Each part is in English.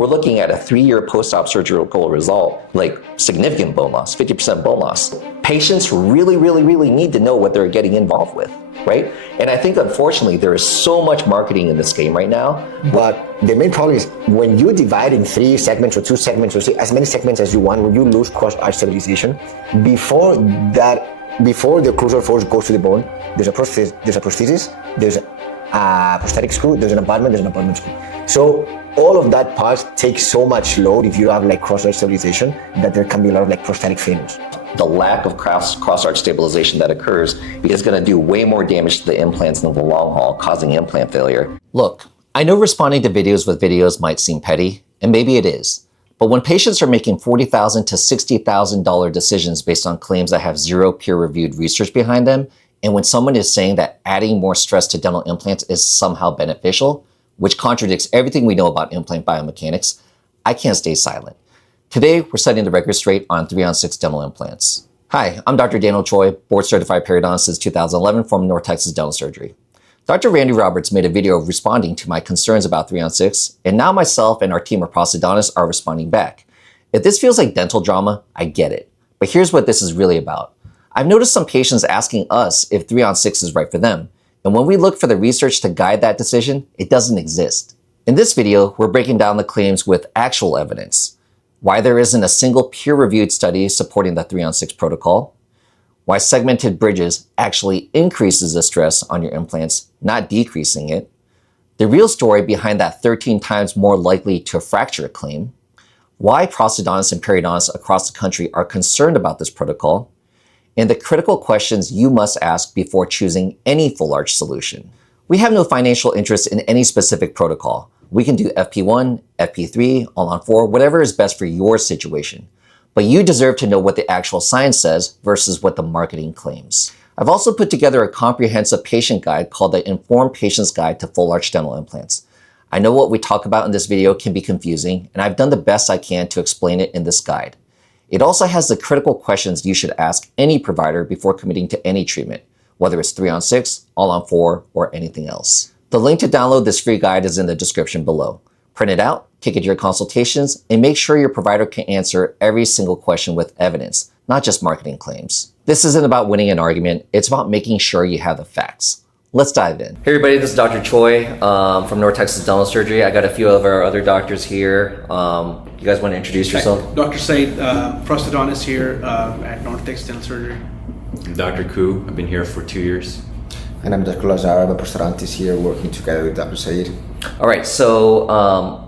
we're looking at a 3-year post-op surgical result, like significant bone loss, 50% bone loss. Patients really, really, really need to know what they're getting involved with, right? And I think unfortunately there is so much marketing in this game right now. But the main problem is when you divide in 3 segments or 2 segments or as many segments as you want, when you lose cross-arch stabilization, before the occlusal force goes to the bone, there's a prosthesis, there's a prosthetic screw, there's an abutment screw. So all of that part takes so much load if you have like cross-arch stabilization that there can be a lot of like prosthetic failures. The lack of cross-arch stabilization that occurs is going to do way more damage to the implants in the long haul, causing implant failure. Look, I know responding to videos with videos might seem petty, and maybe it is. But when patients are making $40,000 to $60,000 decisions based on claims that have 0 peer-reviewed research behind them, and when someone is saying that adding more stress to dental implants is somehow beneficial, which contradicts everything we know about implant biomechanics, I can't stay silent. Today, we're setting the record straight on 3-on-6 dental implants. Hi, I'm Dr. Daniel Choi, board certified periodontist since 2011 from North Texas Dental Surgery. Dr. Randy Roberts made a video responding to my concerns about 3-on-6, and now myself and our team of prosthodontists are responding back. If this feels like dental drama, I get it. But here's what this is really about. I've noticed some patients asking us if 3-on-6 is right for them, and when we look for the research to guide that decision, it doesn't exist. In this video, we're breaking down the claims with actual evidence, why there isn't a single peer-reviewed study supporting the 3-on-6 protocol, why segmented bridges actually increases the stress on your implants, not decreasing it, the real story behind that 13 times more likely to fracture claim, why prosthodontists and periodontists across the country are concerned about this protocol, and the critical questions you must ask before choosing any full arch solution. We have no financial interest in any specific protocol. We can do FP1, FP3, All-On-4, whatever is best for your situation. But you deserve to know what the actual science says versus what the marketing claims. I've also put together a comprehensive patient guide called the Informed Patient's Guide to Full Arch Dental Implants. I know what we talk about in this video can be confusing, and I've done the best I can to explain it in this guide. It also has the critical questions you should ask any provider before committing to any treatment, whether it's 3-on-6, All-On-4, or anything else. The link to download this free guide is in the description below. Print it out, take it to your consultations, and make sure your provider can answer every single question with evidence, not just marketing claims. This isn't about winning an argument, it's about making sure you have the facts. Let's dive in. Hey everybody, this is Dr. Choi from North Texas Dental Surgery. I got a few of our other doctors here. You guys want to introduce yourself? Dr. Said, prosthodontist here at North Texas Dental Surgery. I'm Dr. Koo. I've been here for 2 years. And I'm Dr. Lazar, I'm a prosthodontist here working together with Dr. Said. All right, so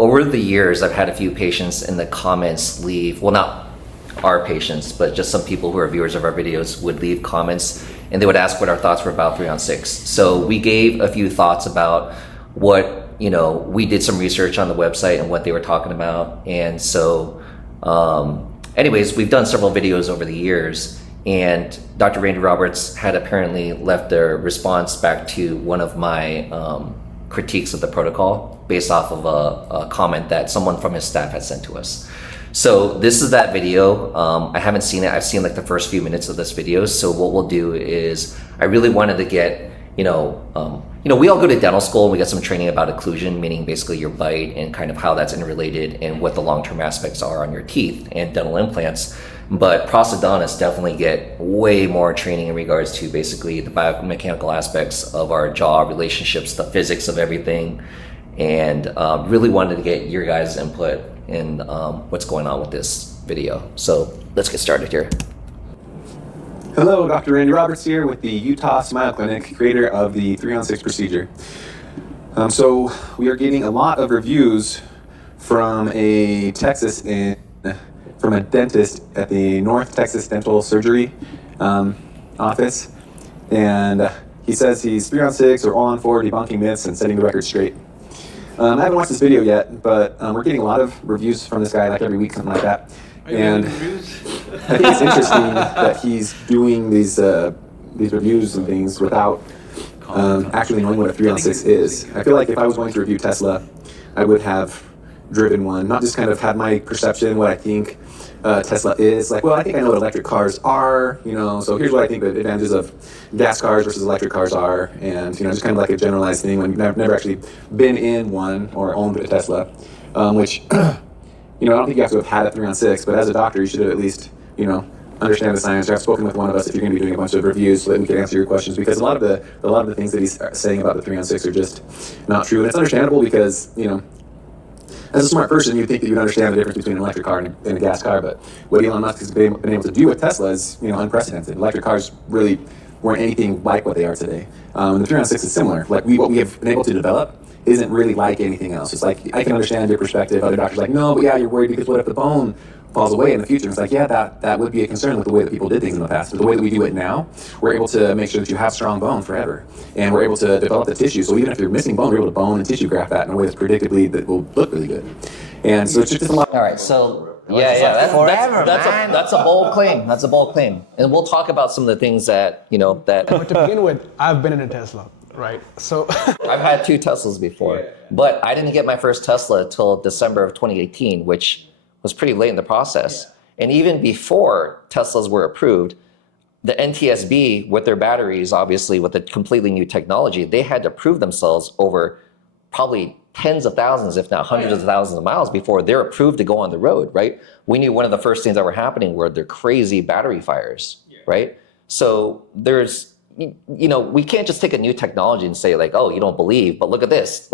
over the years, I've had a few patients in the comments leave, well, not our patients, but just some people who are viewers of our videos would leave comments and they would ask what our thoughts were about 3-on-6. So we gave a few thoughts about what, we did some research on the website and what they were talking about. And so anyways, we've done several videos over the years, and Dr. Randy Roberts had apparently left a response back to one of my critiques of the protocol based off of a comment that someone from his staff had sent to us. So this is that video. I haven't seen it. I've seen like the first few minutes of this video. So what we'll do is I really wanted to get, we all go to dental school and we get some training about occlusion, meaning basically your bite and kind of how that's interrelated and what the long-term aspects are on your teeth and dental implants. But prosthodontists definitely get way more training in regards to basically the biomechanical aspects of our jaw relationships, the physics of everything, and really wanted to get your guys' input in what's going on with this video. So let's get started here. Hello, Dr. Randy Roberts here with the Utah Smile Clinic, creator of the 3-on-6 procedure. So we are getting a lot of reviews from a dentist at the North Texas Dental Surgery office, and he says he's 3-on-6 or All-On-4 debunking myths and setting the record straight. I haven't watched this video yet, but we're getting a lot of reviews from this guy like every week, something like that. And I think it's interesting that he's doing these reviews and things without actually knowing what a 3-on-6 is. I feel like if I was going to review Tesla, I would have driven one, not just kind of had my perception, what I think Tesla is. Like, well, I think I know what electric cars are, so here's what I think the advantages of gas cars versus electric cars are, and, just kind of like a generalized thing when I've never actually been in one or owned a Tesla. which, I don't think you have to have had a 3-on-6, but as a doctor, you should at least, understand the science. I've spoken with one of us if you're going to be doing a bunch of reviews so that we can answer your questions, because a lot of the things that he's saying about the 3-on-6 are just not true. And it's understandable because, as a smart person, you'd think that you'd understand the difference between an electric car and a gas car, but what Elon Musk has been able to do with Tesla is, unprecedented. Electric cars really weren't anything like what they are today. And the 3-on-6 is similar. Like what we have been able to develop isn't really like anything else. It's like, I can understand your perspective. Other doctors are like, no, but yeah, you're worried because what if the bone falls away in the future? It's like, yeah, that would be a concern with the way that people did things in the past. But the way that we do it now, we're able to make sure that you have strong bone forever. And we're able to develop the tissue. So even if you're missing bone, we're able to bone and tissue graft that in a way that's predictably that will look really good. And so it's just a lot. All right, so that's a bold claim. That's a bold claim. And we'll talk about some of the things that, that... But to begin with, I've been in a Tesla, right? So I've had 2 Teslas before, but I didn't get my first Tesla until December of 2018, which was pretty late in the process. And even before Teslas were approved, the NTSB with their batteries, obviously with a completely new technology, they had to prove themselves over probably tens of thousands, if not hundreds of thousands of miles before they're approved to go on the road, right? We knew one of the first things that were happening were the crazy battery fires, right? So there's, we can't just take a new technology and say like, oh, you don't believe, but look at this,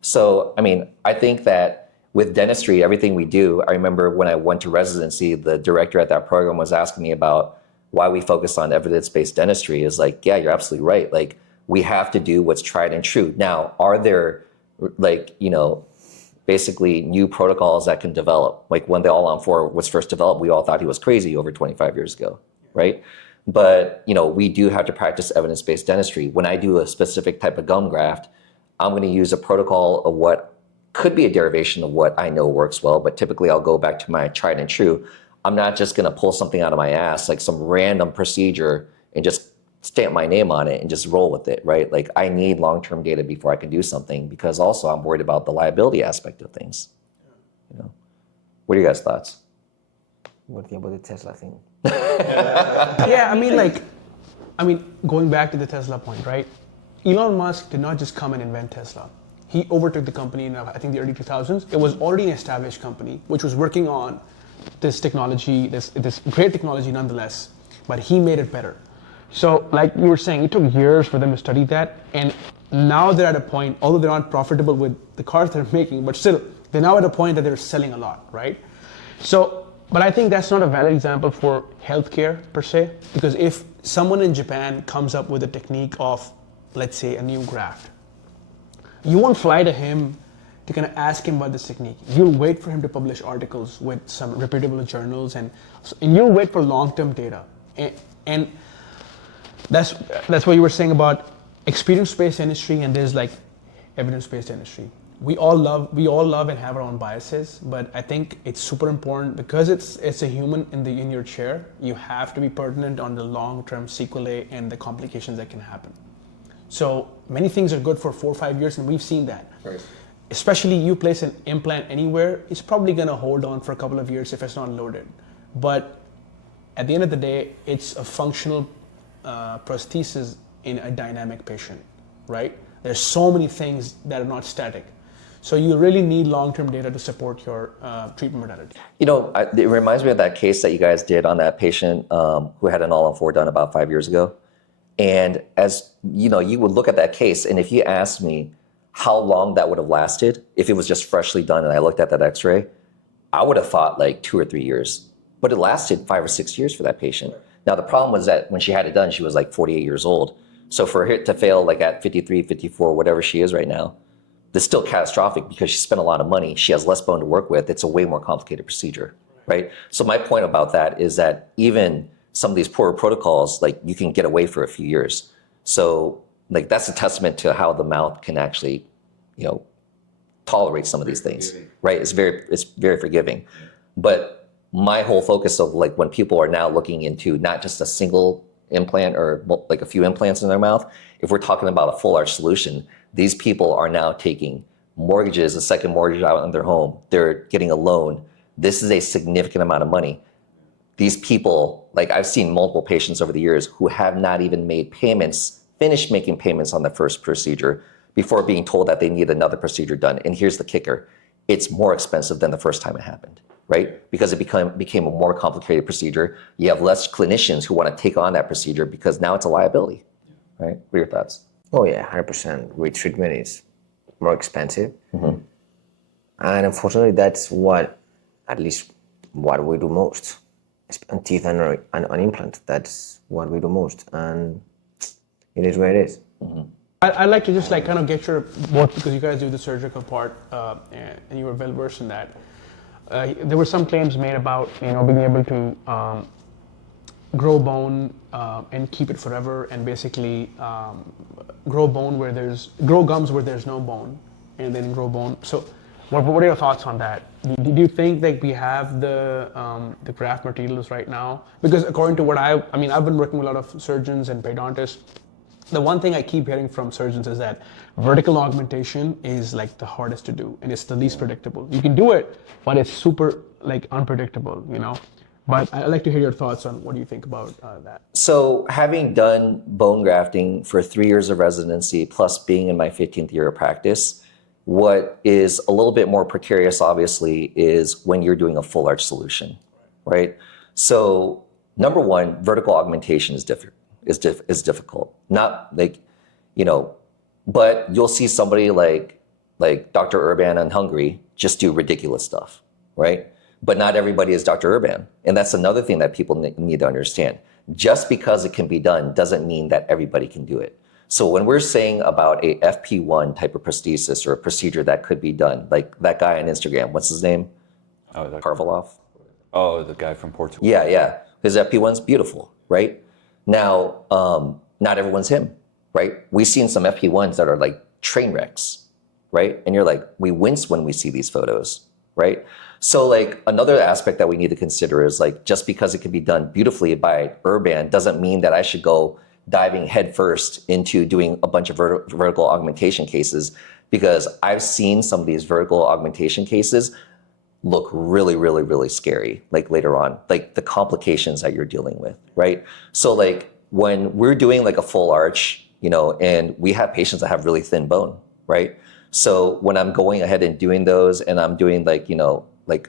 So, I think that with dentistry, everything we do, I remember when I went to residency, the director at that program was asking me about why we focus on evidence-based dentistry. Is like, yeah, you're absolutely right. Like, we have to do what's tried and true. Now, are there basically new protocols that can develop? Like when the All-On-4 was first developed, we all thought he was crazy over 25 years ago, right? But, we do have to practice evidence-based dentistry. When I do a specific type of gum graft, I'm going to use a protocol of what could be a derivation of what I know works well, but typically I'll go back to my tried and true. I'm not just going to pull something out of my ass, like some random procedure, and just stamp my name on it and just roll with it, right? Like I need long-term data before I can do something, because also I'm worried about the liability aspect of things. What are your guys' thoughts? What do you think about the Tesla thing? Going back to the Tesla point, right? Elon Musk did not just come and invent Tesla. He overtook the company in, I think, the early 2000s. It was already an established company, which was working on this technology, this great technology nonetheless, but he made it better. So like you were saying, it took years for them to study that. And now they're at a point, although they're not profitable with the cars they're making, but still, they're now at a point that they're selling a lot, right? So, but I think that's not a valid example for healthcare per se, because if someone in Japan comes up with a technique of, let's say, a new graft, you won't fly to him to kind of ask him about this technique. You'll wait for him to publish articles with some reputable journals, and you'll wait for long-term data. And that's what you were saying about experience-based dentistry, and there's like evidence-based dentistry. We all love and have our own biases, but I think it's super important because it's a human in your chair. You have to be pertinent on the long-term sequelae and the complications that can happen. So many things are good for 4 or 5 years, and we've seen that. Right. Especially you place an implant anywhere, it's probably gonna hold on for a couple of years if it's not loaded. But at the end of the day, it's a functional prosthesis in a dynamic patient, right? There's so many things that are not static. So you really need long-term data to support your treatment modality. It reminds me of that case that you guys did on that patient who had an All-On-4 done about 5 years ago. And as you would look at that case, and if you asked me how long that would have lasted, if it was just freshly done and I looked at that x-ray, I would have thought like 2 or 3 years. But it lasted 5 or 6 years for that patient. Now, the problem was that when she had it done, she was like 48 years old. So for her to fail like at 53, 54, whatever she is right now, that's still catastrophic because she spent a lot of money. She has less bone to work with. It's a way more complicated procedure, right? So my point about that is that even some of these poorer protocols, like you can get away for a few years. So like that's a testament to how the mouth can actually, tolerate some of these things, right? It's very forgiving. But my whole focus of like when people are now looking into not just a single implant or like a few implants in their mouth, if we're talking about a full arch solution, these people are now taking mortgages, a second mortgage out on their home. They're getting a loan. This is a significant amount of money. These people, like I've seen multiple patients over the years who have not even made payments, finished making payments on the first procedure before being told that they need another procedure done. And here's the kicker. it's more expensive than the first time it happened, right? Because it became a more complicated procedure. You have less clinicians who want to take on that procedure because now it's a liability, right? What are your thoughts? Oh yeah, 100%. Retreatment is more expensive. And unfortunately, that's at least what we do most. On teeth and on implant, that's what we do most. And it is where it is. I'd like to just like kind of get your, both because you guys do the surgical part and you were well versed in that. There were some claims made about, being able to grow bone and keep it forever, and basically grow gums where there's no bone, and then grow bone. So what are your thoughts on that? Do you think that we have the graft materials right now? Because according to what I've been working with a lot of surgeons and periodontists. The one thing I keep hearing from surgeons is that vertical augmentation is like the hardest to do, and it's the least predictable. You can do it, but it's super like unpredictable, But I'd like to hear your thoughts on what do you think about that. So having done bone grafting for 3 years of residency, plus being in my 15th year of practice, what is a little bit more precarious, obviously, is when you're doing a full arch solution, right? So number one, vertical augmentation is different. Is difficult. Not like, but you'll see somebody like Dr. Urban in Hungary just do ridiculous stuff, right? But not everybody is Dr. Urban. And that's another thing that people need to understand. Just because it can be done doesn't mean that everybody can do it. So when we're saying about a FP1 type of prosthesis or a procedure that could be done, like that guy on Instagram, what's his name? Karvalov? Oh, the guy from Portugal. Yeah. His FP1's beautiful, right? Now, not everyone's him, right? We've seen some FP1s that are like train wrecks, right? And you're like, we wince when we see these photos, right? So like another aspect that we need to consider is like, just because it can be done beautifully by Urban doesn't mean that I should go diving headfirst into doing a bunch of vertical augmentation cases, because I've seen some of these vertical augmentation cases look really, really, really scary, like later on, like the complications that you're dealing with, right? So like when we're doing like a full arch, and we have patients that have really thin bone, right? So when I'm going ahead and doing those, and I'm doing like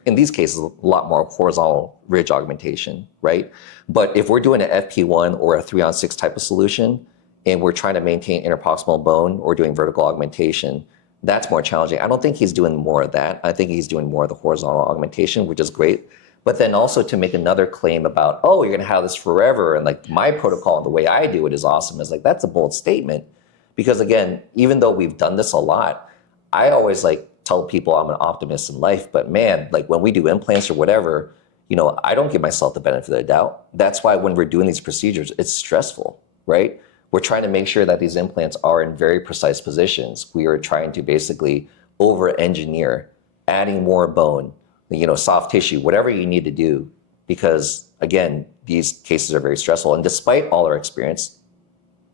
in these cases, a lot more horizontal ridge augmentation, right? But if we're doing an FP1 or a 3-on-6 type of solution, and we're trying to maintain interproximal bone or doing vertical augmentation, that's more challenging. I don't think he's doing more of that. I think he's doing more of the horizontal augmentation, which is great. But then also to make another claim about, oh, you're gonna have this forever, and like my protocol and the way I do it is awesome, is like, that's a bold statement. Because again, even though we've done this a lot, I always like tell people I'm an optimist in life, but man, like when we do implants or whatever, I don't give myself the benefit of the doubt. That's why when we're doing these procedures, it's stressful, right? We're trying to make sure that these implants are in very precise positions. We are trying to basically over-engineer, adding more bone, soft tissue, whatever you need to do, because again, these cases are very stressful. And despite all our experience,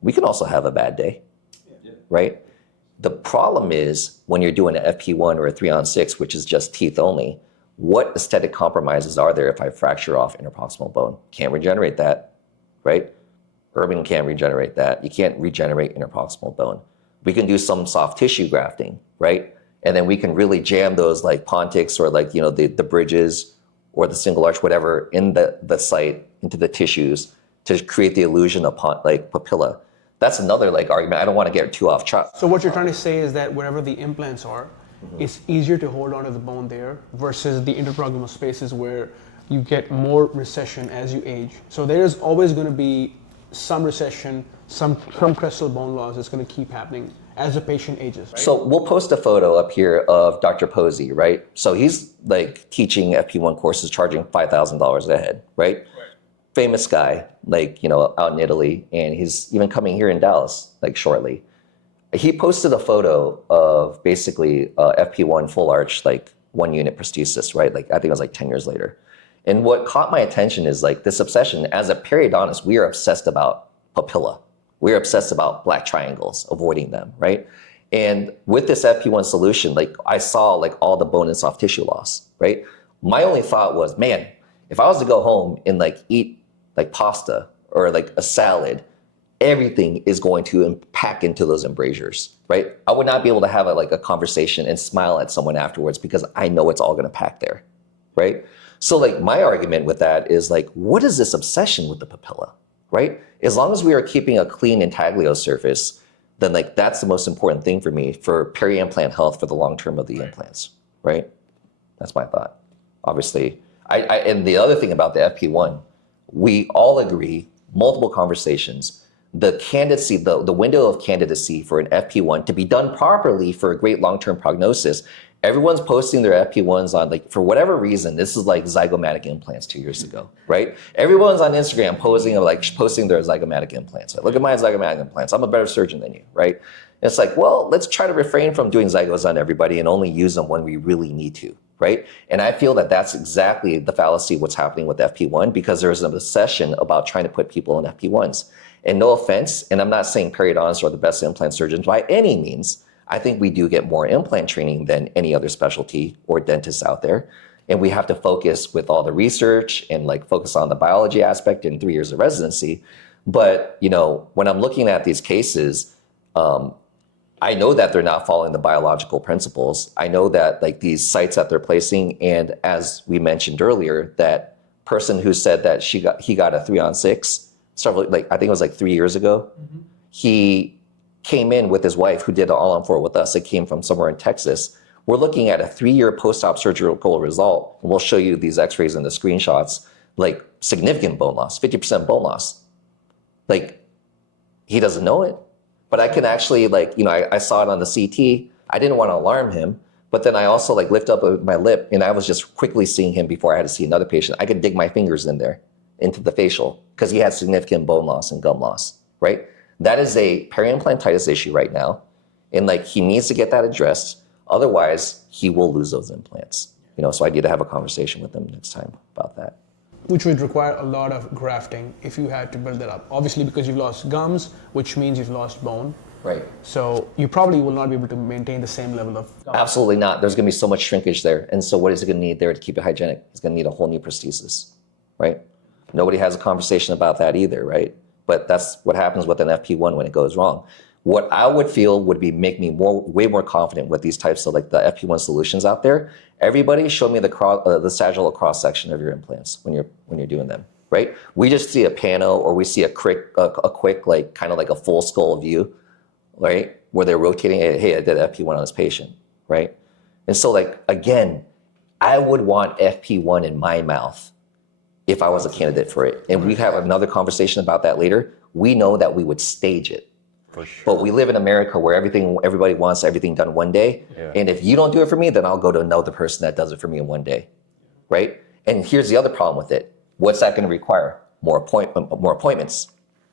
we can also have a bad day, right? The problem is when you're doing an FP1 or a 3-on-6, which is just teeth only, what aesthetic compromises are there if I fracture off interproximal bone? Can't regenerate that, right? Urban can't regenerate that. You can't regenerate interproximal bone. We can do some soft tissue grafting, right? And then we can really jam those like pontics or like, the bridges or the single arch, whatever, in the site, into the tissues to create the illusion of like papilla. That's another like argument. I don't want to get too off track. So what you're trying to say is that wherever the implants are, it's easier to hold on to the bone there versus the interproximal spaces where you get more recession as you age. So there's always going to be some recession, some crestal bone loss that's going to keep happening as the patient ages. Right? So we'll post a photo up here of Dr. Posey, right? So he's like teaching FP1 courses, charging $5,000 a head, right? Famous guy, like, out in Italy, and he's even coming here in Dallas, like shortly. He posted a photo of basically FP1 full arch, like 1 unit prosthesis, right? Like I think it was like 10 years later. And what caught my attention is like this obsession. As a periodontist, we are obsessed about papilla. We're obsessed about black triangles, avoiding them, right? And with this FP1 solution, like I saw like all the bone and soft tissue loss, right? My only thought was, man, if I was to go home and like eat like pasta or like a salad everything is going to pack into those embrasures, right? I would not be able to have a conversation and smile at someone afterwards because I know it's all going to pack there, right? So like my argument with that is like, what is this obsession with the papilla, right? As long as we are keeping a clean intaglio surface, then like that's the most important thing for me for peri-implant health for the long term of the implants, right? That's my thought. Obviously, and the other thing about the FP1, we all agree, multiple conversations, the candidacy, the window of candidacy for an FP1 to be done properly for a great long-term prognosis. Everyone's posting their FP1s on, like, for whatever reason, this is like zygomatic implants 2 years ago, right? Everyone's on Instagram posting their zygomatic implants. Like, look at my zygomatic implants. I'm a better surgeon than you, right? And it's like, well, let's try to refrain from doing zygos on everybody and only use them when we really need to, right? And I feel that that's exactly the fallacy what's happening with FP1 because there's an obsession about trying to put people in FP1s. And no offense, and I'm not saying periodontists are the best implant surgeons by any means. I think we do get more implant training than any other specialty or dentists out there. And we have to focus with all the research and like focus on the biology aspect in 3 years of residency. But, you know, when I'm looking at these cases, I know that they're not following the biological principles. I know that like these sites that they're placing, and as we mentioned earlier, that person who said that he got a 3-on-6, several, like I think it was like 3 years ago, he came in with his wife who did an All-On-4 with us. It came from somewhere in Texas. We're looking at a 3-year post-op surgical result. And we'll show you these x-rays and the screenshots, like significant bone loss, 50% bone loss. Like, he doesn't know it. But I can actually, like, you know, I saw it on the CT. I didn't want to alarm him. But then I also like lift up my lip and I was just quickly seeing him before I had to see another patient. I could dig my fingers in there into the facial because he had significant bone loss and gum loss, right? That is a peri-implantitis issue right now. And like, he needs to get that addressed. Otherwise, he will lose those implants. You know, so I need to have a conversation with him next time about that. Which would require a lot of grafting if you had to build that up. Obviously, because you've lost gums, which means you've lost bone. Right. So you probably will not be able to maintain the same level of gum. Absolutely not. There's going to be so much shrinkage there. And so what is it going to need there to keep it hygienic? It's going to need a whole new prosthesis, right? Nobody has a conversation about that either, right? But that's what happens with an FP1 when it goes wrong. What I would feel would be make me way more confident with these types of like the FP1 solutions out there. Everybody show me the sagittal cross section of your implants when you're doing them, right? We just see a pano or we see a quick like kind of like a full skull view, right? Where they're rotating it. Hey, I did FP1 on this patient, right? And so like, again, I would want FP1 in my mouth if I was a candidate for it. And we have another conversation about that later. We know that we would stage it. For sure. But we live in America where everybody wants everything done one day. Yeah. And if you don't do it for me, then I'll go to another person that does it for me in one day, right? And here's the other problem with it. What's that gonna require? More appointments,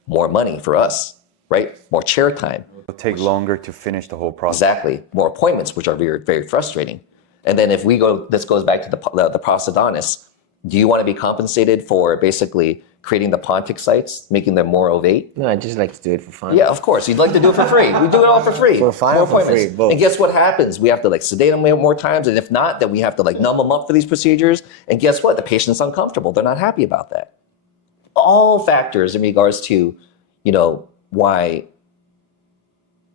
more money for us, right? More chair time. It'll take longer to finish the whole process. Exactly, more appointments, which are very, very frustrating. And then if we go, this goes back to the prosthodontist. Do you want to be compensated for basically creating the pontic sites, making them more ovate? No, I just like to do it for fun. Yeah, of course. You'd like to do it for free. We do it all for free. For fun More or for appointments. free, both. And guess what happens? We have to like sedate them more times. And if not, then we have to like numb them up for these procedures. And guess what? The patient's uncomfortable. They're not happy about that. All factors in regards to, you know, why,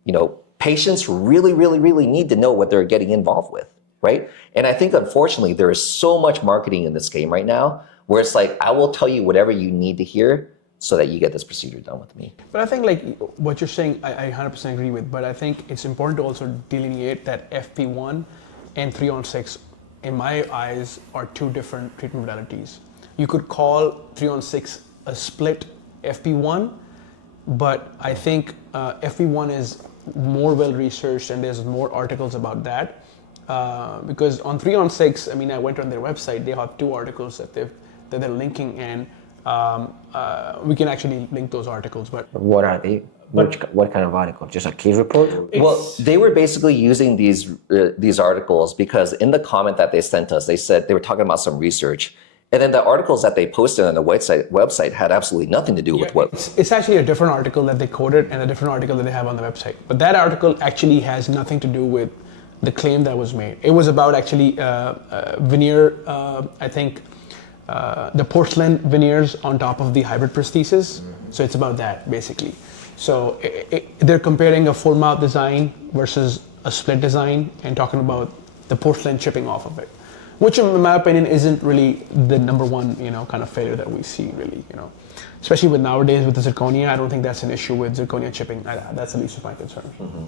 you know, patients really, really, really need to know what they're getting involved with. Right? And I think, unfortunately, there is so much marketing in this game right now where it's like, I will tell you whatever you need to hear so that you get this procedure done with me. But I think like what you're saying, I 100% agree with, but I think it's important to also delineate that FP1 and 3-on-6, in my eyes, are two different treatment modalities. You could call 3-on-6 a split FP1, but I think FP1 is more well-researched and there's more articles about that. Because on 3-on-6, I mean, I went on their website. They have 2 articles that they're linking, and we can actually link those articles. But What are they? What kind of article? Just a case report? Well, they were basically using these articles because in the comment that they sent us, they said they were talking about some research. And then the articles that they posted on the website had absolutely nothing to do with what... It's actually a different article that they quoted and a different article that they have on the website. But that article actually has nothing to do with the claim that was made. It was about actually veneer, I think, the porcelain veneers on top of the hybrid prosthesis. So it's about that, basically. So they're comparing a full mouth design versus a split design and talking about the porcelain chipping off of it, which in my opinion isn't really the number one, kind of failure that we see really, especially with nowadays with the zirconia. I don't think that's an issue with zirconia chipping. That's the least of my concerns. Mm-hmm.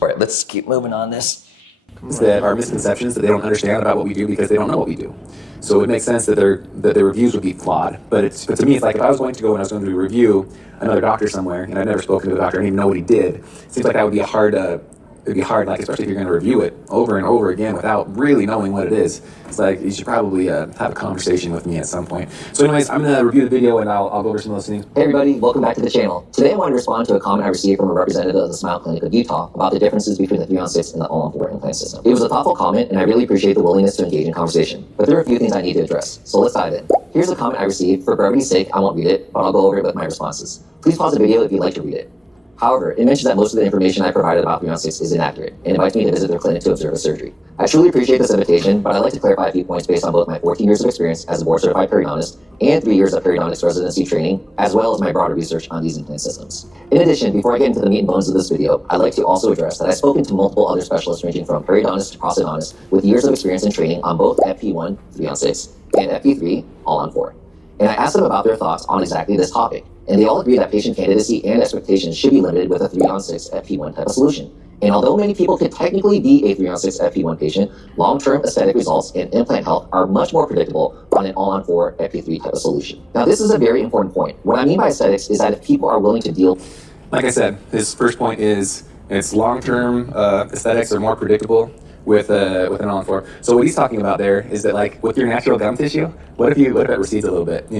All right, let's keep moving on this. That are misconceptions that they don't understand about what we do because they don't know what we do. So it makes sense that their reviews would be flawed. But to me, it's like if I was going to go and I was going to review another doctor somewhere and I'd never spoken to the doctor, I didn't even know what he did. It seems like that would be it'd be hard, like especially if you're going to review it over and over again without really knowing what it is. It's like you should probably have a conversation with me at some point. So anyways, I'm going to review the video and I'll go over some of those things. Hey everybody, welcome back to the channel. Today I want to respond to a comment I received from a representative of the Smile Clinic of Utah about the differences between the 3-on-6 and the All-On-4 implant system. It was a thoughtful comment and I really appreciate the willingness to engage in conversation. But there are a few things I need to address, so let's dive in. Here's a comment I received. For brevity's sake, I won't read it, but I'll go over it with my responses. Please pause the video if you'd like to read it. However, it mentions that most of the information I provided about 3-on-6 is inaccurate and invites me to visit their clinic to observe a surgery. I truly appreciate this invitation, but I'd like to clarify a few points based on both my 14 years of experience as a board-certified periodontist and 3 years of periodontics residency training, as well as my broader research on these implant systems. In addition, before I get into the meat and bones of this video, I'd like to also address that I've spoken to multiple other specialists ranging from periodontists to prosthodontists with years of experience and training on both FP1, 3-on-6, and FP3, All-On-4. And I asked them about their thoughts on exactly this topic. And they all agree that patient candidacy and expectations should be limited with a 3-on-6 FP1 type of solution. And although many people could technically be a 3-on-6 FP1 patient, long-term aesthetic results and implant health are much more predictable on an All-On-4 FP3 type of solution. Now, this is a very important point. What I mean by aesthetics is that if people are willing to deal... Like I said, his first point is it's long-term aesthetics are more predictable with an All-On-4. So what he's talking about there is that, like, with your natural gum tissue, what if it recedes a little bit,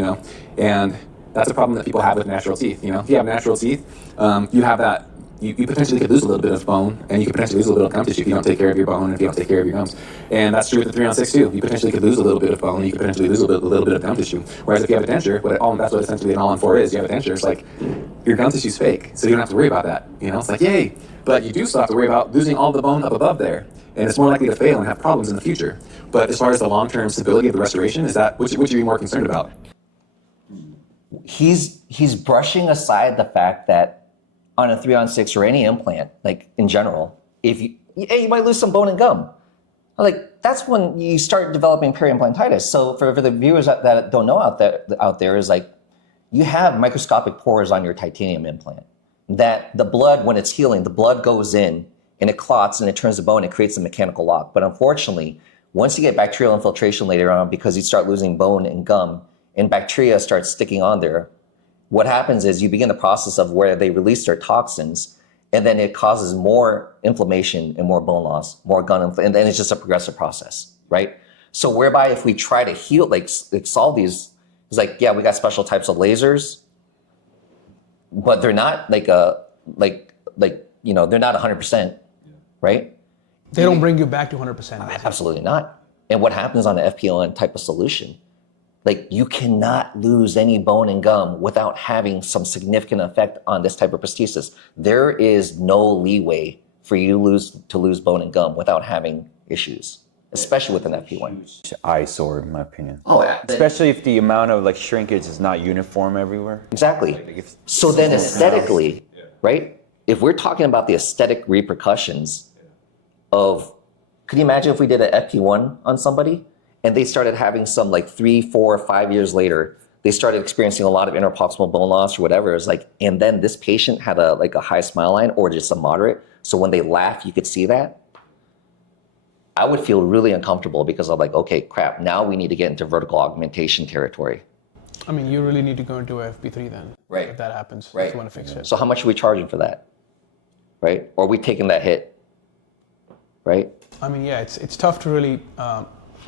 and that's a problem that people have with natural teeth. If you have natural teeth, you have that. You potentially could lose a little bit of bone, and you could potentially lose a little bit of gum tissue if you don't take care of your bone and if you don't take care of your gums. And that's true with the 3-on-6 too. You potentially could lose a little bit of bone, and you could potentially lose a little bit of gum tissue. Whereas if you have a denture, that's what essentially an All-On-4 is. You have a denture, it's like your gum tissue's fake, so you don't have to worry about that. It's like, yay! But you do still have to worry about losing all the bone up above there, and it's more likely to fail and have problems in the future. But as far as the long-term stability of the restoration, would you be more concerned about? He's brushing aside the fact that on a 3-on-6 or any implant, like in general, if you might lose some bone and gum. Like that's when you start developing peri-implantitis. So for the viewers that don't know out there is like you have microscopic pores on your titanium implant. That the blood, when it's healing, the blood goes in and it clots and it turns the bone and creates a mechanical lock. But unfortunately, once you get bacterial infiltration later on, because you start losing bone and gum and bacteria start sticking on there, what happens is you begin the process of where they release their toxins, and then it causes more inflammation and more bone loss, more gum, and then it's just a progressive process, right? So whereby if we try to heal, like solve these, it's like, yeah, we got special types of lasers, but they're not they're not 100%, right? They don't bring you back to 100%. Absolutely not. And what happens on the FP1 type of solution? Like you cannot lose any bone and gum without having some significant effect on this type of prosthesis. There is no leeway for you to lose bone and gum without having issues, especially with an FP1. Eyesore, in my opinion. Oh, yeah. Especially if the amount of shrinkage is not uniform everywhere. Exactly. So then aesthetically, right? If we're talking about the aesthetic repercussions of, could you imagine if we did an FP1 on somebody and they started having some 3, 4, 5 years later, they started experiencing a lot of interproximal bone loss or whatever. It's like, and then this patient had a high smile line or just a moderate. So when they laugh, you could see that. I would feel really uncomfortable because I'm like, okay, crap, now we need to get into vertical augmentation territory. I mean, you really need to go into a FP3 then. Right. If that happens. Right. If you want to fix it. So how much are we charging for that? Right? Or are we taking that hit? Right? I mean, yeah, it's tough to really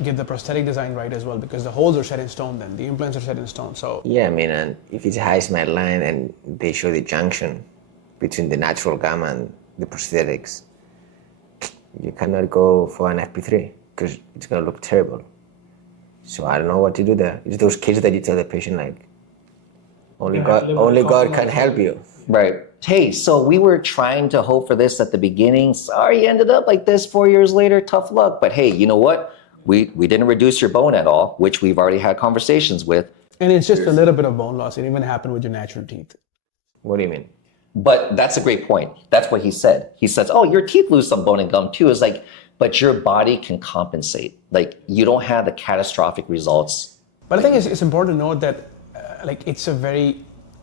get the prosthetic design right as well because the holes are set in stone then. The implants are set in stone, so... Yeah, I mean, and if it's a high smile line and they show the junction between the natural gum and the prosthetics, you cannot go for an FP3 because it's going to look terrible. So I don't know what to do there. It's those cases that you tell the patient, only God can help you. Right. Hey, so we were trying to hope for this at the beginning. Sorry, you ended up like this 4 years later. Tough luck. But hey, you know what? We didn't reduce your bone at all, which we've already had conversations with. And it's just a little bit of bone loss. It even happened with your natural teeth. What do you mean? But that's a great point. That's what he said. He says, oh, your teeth lose some bone and gum too. It's like, but your body can compensate. Like, you don't have the catastrophic results. But I think it's important to note that,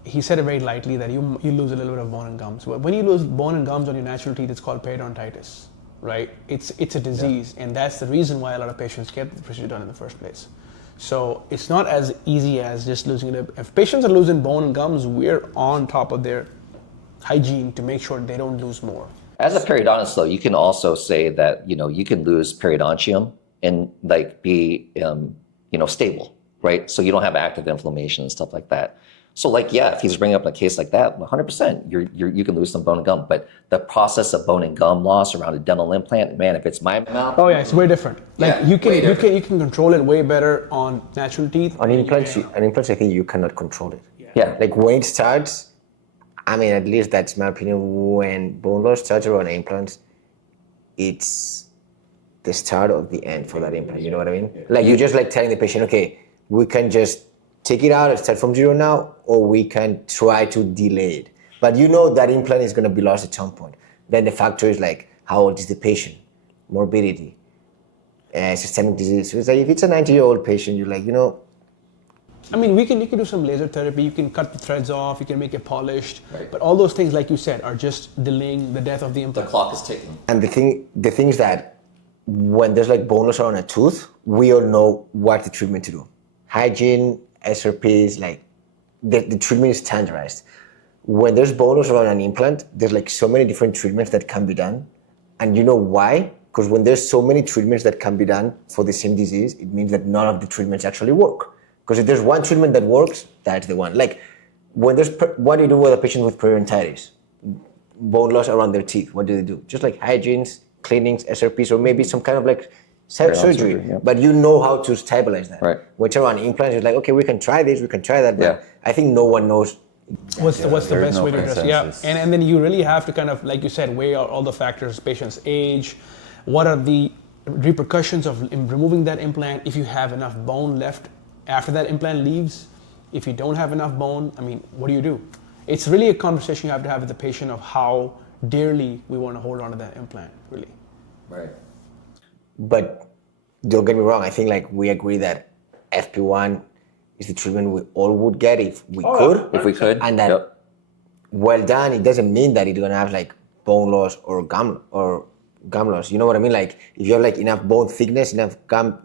he said it very lightly that you lose a little bit of bone and gums. When you lose bone and gums on your natural teeth, it's called periodontitis, right? It's a disease, and that's the reason why a lot of patients get the procedure done in the first place. So it's not as easy as just losing it. If patients are losing bone and gums, we're on top of their hygiene to make sure they don't lose more. As a periodontist, though, you can also say that, you can lose periodontium and like be, stable, right? So you don't have active inflammation and stuff like that. So like, yeah, if he's bringing up a case like that, 100%, you can lose some bone and gum. But the process of bone and gum loss around a dental implant, man, if it's my mouth. Oh yeah, it's way different. Like Yeah, you can way control it way better on natural teeth. On implants, I think you cannot control it. Yeah. Like when it starts, I mean, at least that's my opinion. When bone loss starts around implants, it's the start of the end for that implant. You know what I mean? Like you're just like telling the patient, okay, we can just take it out and start from zero now, or we can try to delay it. But that implant is going to be lost at some point. Then the factor is like, how old is the patient? Morbidity, systemic disease. So it's like if it's a 90-year-old patient, you're like, I mean, you can do some laser therapy. You can cut the threads off. You can make it polished. Right. But all those things, like you said, are just delaying the death of the The implant. clock is ticking. And the thing is that when there's like bone loss around a tooth, we all know what the treatment to do. Hygiene, SRPs, like the treatment is standardized. When there's bone loss around an implant, there's like so many different treatments that can be done. And you know why? Because when there's so many treatments that can be done for the same disease, it means that none of the treatments actually work. Because if there's one treatment that works, that's the one. Like when what do you do with a patient with peri-implantitis? Bone loss around their teeth, what do they do? Just like hygienes, cleanings, SRPs, or maybe some kind of like surgery. yeah. But you know how to stabilize that. Right. Which around implants, you're like, okay, we can try this, we can try that. But Yeah. I think no one knows. What's the there's best no way to address it? consensus. Yeah, and then you really have to kind of, like you said, weigh out all the factors: patient's age, what are the repercussions of removing that implant, if you have enough bone left after that implant leaves. If you don't have enough bone, I mean, what do you do? It's really a conversation you have to have with the patient of how dearly we want to hold on to that implant, really. Right. But don't get me wrong, I think like we agree that FP1 is the treatment we all would get if we could. If we could. And that well done, it doesn't mean that it's gonna have like bone loss or gum loss. You know what I mean? Like if you have like enough bone thickness, enough gums,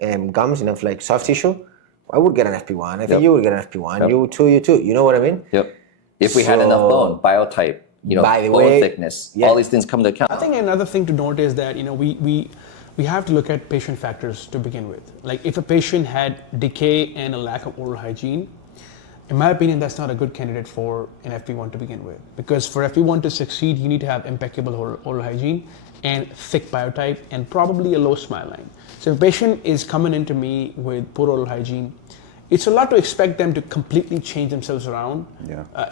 enough like soft tissue, I would get an FP1. I think you would get an FP1. You too. You know what I mean? Yep. If we had enough bone, biotype, By the bone way, thickness, yeah. all these things come to account. I think another thing to note is that we have to look at patient factors to begin with. Like if a patient had decay and a lack of oral hygiene, in my opinion, that's not a good candidate for an FP1 to begin with. Because for FP1 to succeed, you need to have impeccable oral hygiene and thick biotype and probably a low smile line. So if a patient is coming into me with poor oral hygiene, it's a lot to expect them to completely change themselves around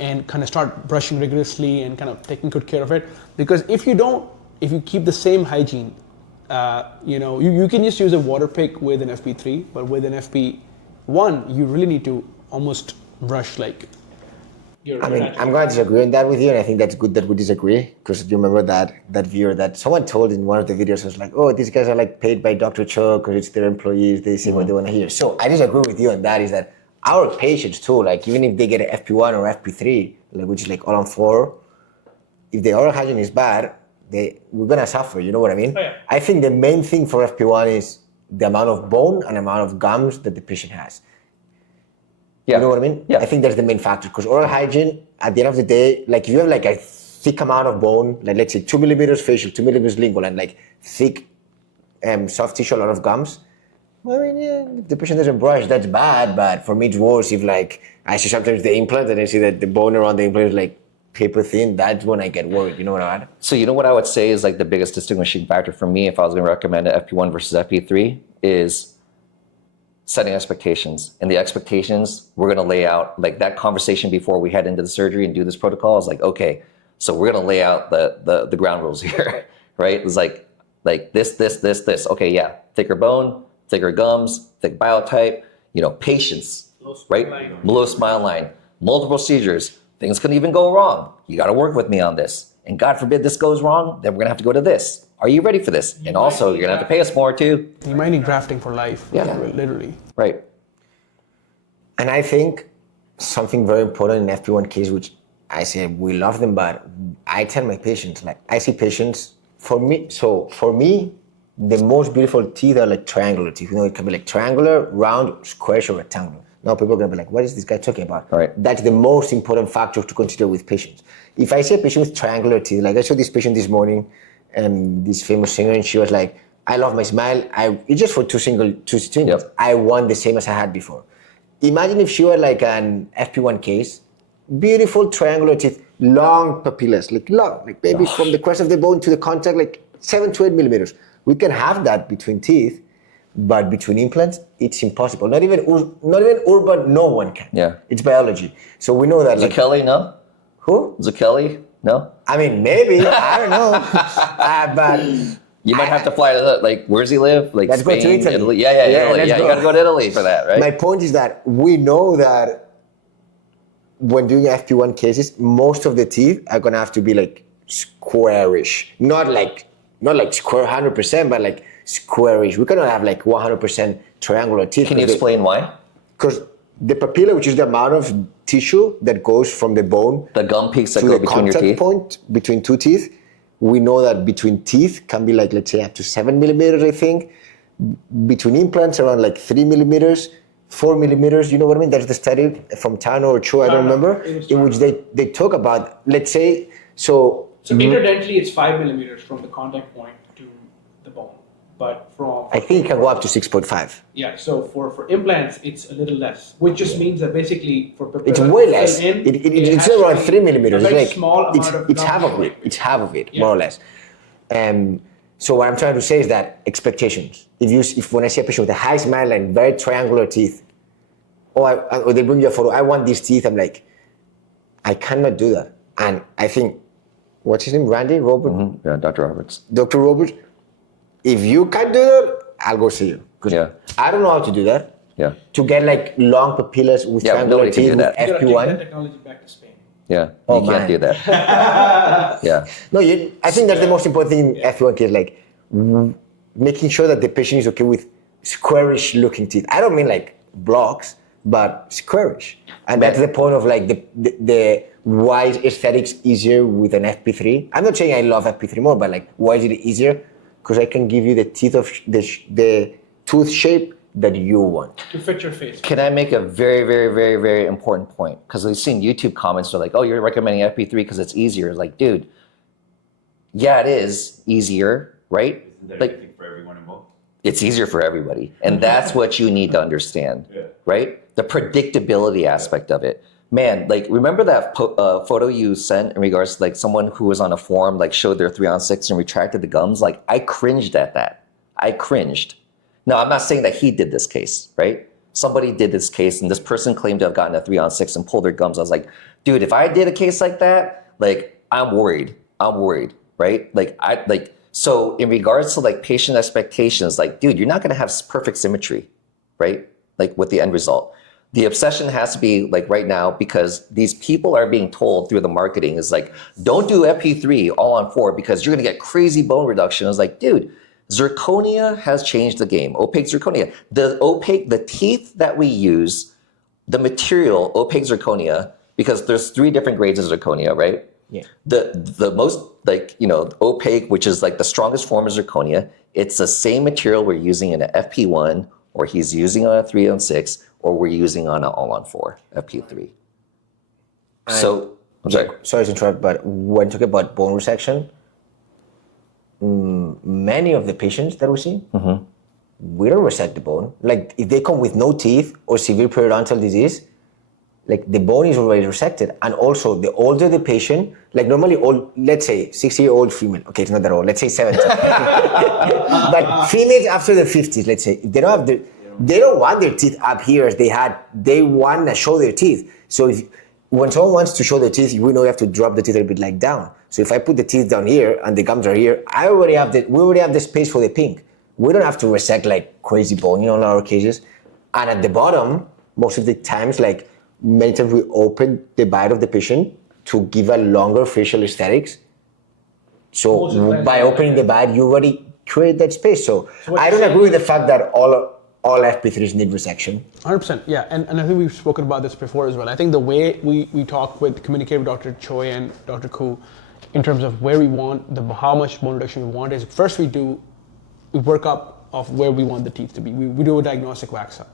and kind of start brushing rigorously and kind of taking good care of it. Because if you keep the same hygiene, you can just use a water pick with an FP3, but with an FP1, you really need to almost brush like. I mean, I'm going to disagree on that with you, and I think that's good that we disagree, because you remember that viewer that someone told in one of the videos was like, oh, these guys are like paid by Dr. Choi because it's their employees, they say what they want to hear. So I disagree with you on that, is that our patients too, like even if they get an FP1 or FP3, like, which is like All-On-4, if the oral hygiene is bad, we're going to suffer, you know what I mean? Oh, yeah. I think the main thing for FP1 is the amount of bone and amount of gums that the patient has. Yeah. You know what I mean? Yeah. I think that's the main factor, because oral hygiene, at the end of the day, like if you have like a thick amount of bone, like let's say 2 millimeters facial, 2 millimeters lingual, and like thick soft tissue, a lot of gums, I mean, yeah, if the patient doesn't brush, that's bad, but for me it's worse if like I see sometimes the implant and I see that the bone around the implant is like paper thin, that's when I get worried, you know what I mean? So you know what I would say is like the biggest distinguishing factor for me if I was going to recommend an FP1 versus FP3 is setting expectations. And the expectations, we're going to lay out like that conversation before we head into the surgery and do this protocol is like, okay, so we're going to lay out the ground rules here, right? It's like this. Okay, yeah, thicker bone, thicker gums, thick biotype, patience, right? Low smile line, multiple procedures, things could even go wrong. You got to work with me on this. And God forbid this goes wrong, then we're going to have to go to this. Are you ready for this? And also, you're going to have to pay us more too. You might need grafting for life, literally. Right. And I think something very important in FP1 case, which I say we love them, but I tell my patients, like I see patients, for me, the most beautiful teeth are like triangular teeth. You know, it can be like triangular, round, squarish, or rectangular. Now people are gonna be like, what is this guy talking about? Right. That's the most important factor to consider with patients. If I see a patient with triangular teeth, like I saw this patient this morning, this famous singer, and she was like, I love my smile. It's just for two strings. Yep. I want the same as I had before. Imagine if she were like an FP1 case, beautiful triangular teeth, long papillas, like long, like maybe from the crest of the bone to the contact, like 7 to 8 millimeters. We can have that between teeth, but between implants, it's impossible. Not even urban, no one can. Yeah. It's biology. So we know that. Kelly, no? Who? Kelly, no? I mean, maybe, I don't know. But you might have to fly to, like, where's he live? Like, let's Spain, go to Italy. Yeah, Italy. Let's Yeah, go. you got to go to Italy for that, right? My point is that we know that when doing FP1 cases, most of the teeth are gonna have to be like squarish, not like square 100%, but like squarish. We cannot have like 100% triangular teeth. Can you explain why? Because the papilla, which is the amount of tissue that goes from the bone, The gum peaks that to go the between your contact teeth? point between two teeth, we know that between teeth can be like, let's say, up to 7 millimeters, I think. Between implants, around like 3 millimeters, 4 millimeters. You know what I mean? That's the study from Tano or Choi, I don't remember, in which they talk about, let's say, so interdentally, it's 5 millimeters from the contact point to the bone. But from I think it can go up to 6.5. so for implants, it's a little less, which just means that basically for It's papilla way to less. fill in, It's has to around be 3 millimeters. A It's very like small amount of it's half of gum. it. It's half of it, Yeah. more or less. So what I'm trying to say is that expectations. If when I see a patient with a high smile and very triangular teeth, or they bring you a photo, I want these teeth. I'm like, I cannot do that. And I think, what's his name? Randy Robert. Mm-hmm. Yeah, Dr. Roberts. Dr. Roberts. If you can do that, I'll go see you. 'Cause Yeah. I don't know how to do that. Yeah. To get like long papillas with Yeah, triangular nobody can teeth do with that. You gotta take FP1. that technology back to Spain. Yeah. Oh, You can't man. do that. Yeah. No, I think that's the most important thing in FP1 case, like making sure that the patient is okay with squarish looking teeth. I don't mean like blocks, but squarish. And that's the point of like the why is aesthetics easier with an FP3. I'm not saying I love FP3 more, but like why is it easier? Because I can give you the teeth of the tooth shape that you want. To fit your face. Can I make a very, very, very, very important point? Because we've seen YouTube comments are like, oh, you're recommending FP3 because it's easier. Like, dude, yeah, it is easier, right? Like, for everyone involved? it's easier for everybody. And that's what you need to understand, right? The predictability aspect of it. Man, like, remember that photo you sent in regards to like someone who was on a forum, like showed their 3-on-6 and retracted the gums? Like, I cringed at that. I cringed. Now, I'm not saying that he did this case, right? Somebody did this case and this person claimed to have gotten a 3-on-6 and pulled their gums. I was like, dude, if I did a case like that, like, I'm worried, right? So in regards to like patient expectations, like, dude, you're not gonna have perfect symmetry, right? Like with the end result. The obsession has to be like right now because these people are being told through the marketing is like, don't do FP3 all-on-4 because you're gonna get crazy bone reduction. I was like, dude, zirconia has changed the game. Opaque zirconia. The teeth that we use, the material, opaque zirconia, because there's 3 different grades of zirconia, right? Yeah. The most opaque, which is like the strongest form of zirconia, it's the same material we're using in an FP1, or he's using on a 3-on-6, or we're using on an all-on-4, FP3. So, I'm sorry. Sorry to interrupt, but when talking about bone resection, many of the patients that we see, we don't resect the bone. Like if they come with no teeth or severe periodontal disease, like the bone is already resected. And also the older the patient, like normally let's say 60-year-old female, okay, it's not that old, let's say 70. But females after the 50s, let's say, they don't want their teeth up here as they want to show their teeth. So when someone wants to show their teeth, we know you have to drop the teeth a bit like down. So if I put the teeth down here and the gums are here, we already have the space for the pink. We don't have to resect like crazy bone, in our cases. And at the bottom, most of the times, like many times we open the bite of the patient to give a longer facial aesthetics. So by opening the bite, you already create that space. So I don't agree with the fact that all FP3s need resection. 100%, yeah, and I think we've spoken about this before as well. I think the way we talk with, communicate with Dr. Choi and Dr. Koo in terms of where we want, how much bone reduction we want is first we work up of where we want the teeth to be. We do a diagnostic wax up.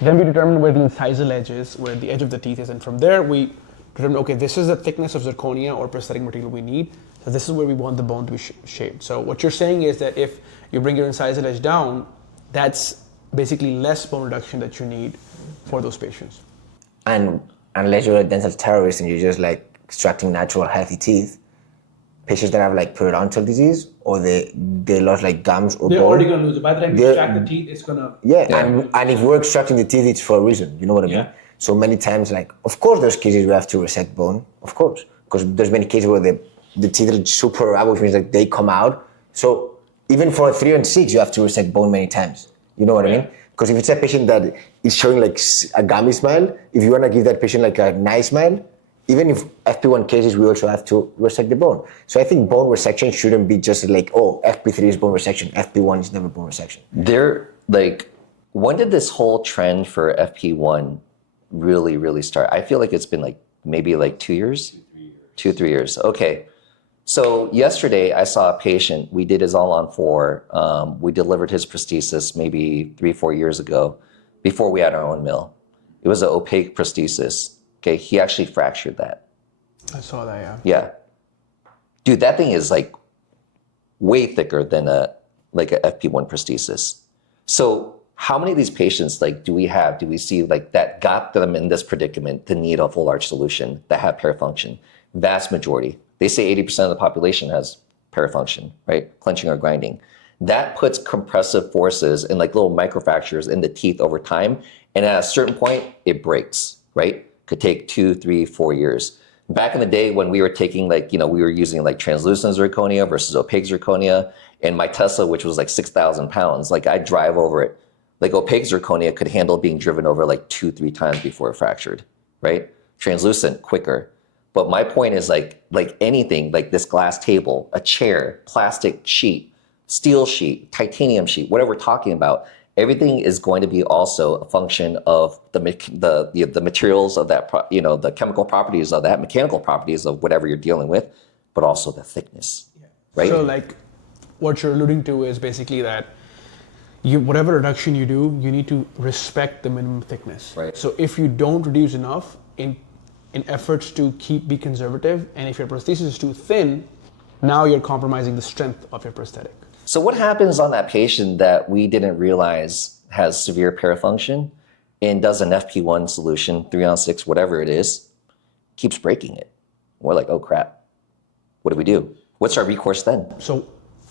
Then we determine where the incisal edge is, where the edge of the teeth is, and from there we determine, okay, this is the thickness of zirconia or prosthetic material we need, so this is where we want the bone to be shaped. So what you're saying is that if you bring your incisal edge down, that's basically less bone reduction that you need for those patients. And unless you're a dental terrorist and you're just like extracting natural healthy teeth, patients that have like periodontal disease or they lost like gums or They're bone, already gonna lose it. By the time you extract the teeth, it's gonna... And if we're extracting the teeth, it's for a reason, you know what I mean? Yeah. So many times, like, of course there's cases we have to resect bone, of course, because there's many cases where the teeth are super rubber, which means like they come out. So even for a 3 and 6, you have to resect bone many times. You know what I mean? Because if it's a patient that is showing like a gummy smile, if you want to give that patient like a nice smile, even if FP1 cases, we also have to resect the bone. So I think bone resection shouldn't be just like, oh, FP3 is bone resection, FP1 is never bone resection. When did this whole trend for FP1 really start? I feel like it's been like maybe like 2 years? 2-3 years. Okay. So yesterday I saw a patient, we did his All-On-4. We delivered his prosthesis maybe 3-4 years ago before we had our own mill. It was an opaque prosthesis. Okay, he actually fractured that. I saw that, yeah. Yeah. Dude, that thing is like way thicker than a FP1 prosthesis. So how many of these patients do we see that got them in this predicament to need a full arch solution that have parafunction? Vast majority. They say 80% of the population has parafunction, right? Clenching or grinding. That puts compressive forces and like little microfractures in the teeth over time. And at a certain point, it breaks, right? Could take 2, 3, 4 years. Back in the day when we were taking we were using like translucent zirconia versus opaque zirconia, and my Tesla, which was like 6,000 pounds, like I'd drive over it. Like opaque zirconia could handle being driven over like 2-3 times before it fractured, right? Translucent, quicker. But my point is like anything, like this glass table, a chair, plastic sheet, steel sheet, titanium sheet, whatever we're talking about, everything is going to be also a function of the materials of that, the chemical properties of that, mechanical properties of whatever you're dealing with, but also the thickness, right? So like what you're alluding to is basically that whatever reduction you do, you need to respect the minimum thickness. Right. So if you don't reduce enough in efforts to be conservative, and if your prosthesis is too thin, now you're compromising the strength of your prosthetic. So what happens on that patient that we didn't realize has severe parafunction and does an FP1 solution, 3-on-6, whatever it is, keeps breaking it? We're like, oh crap, what do we do? What's our recourse then? So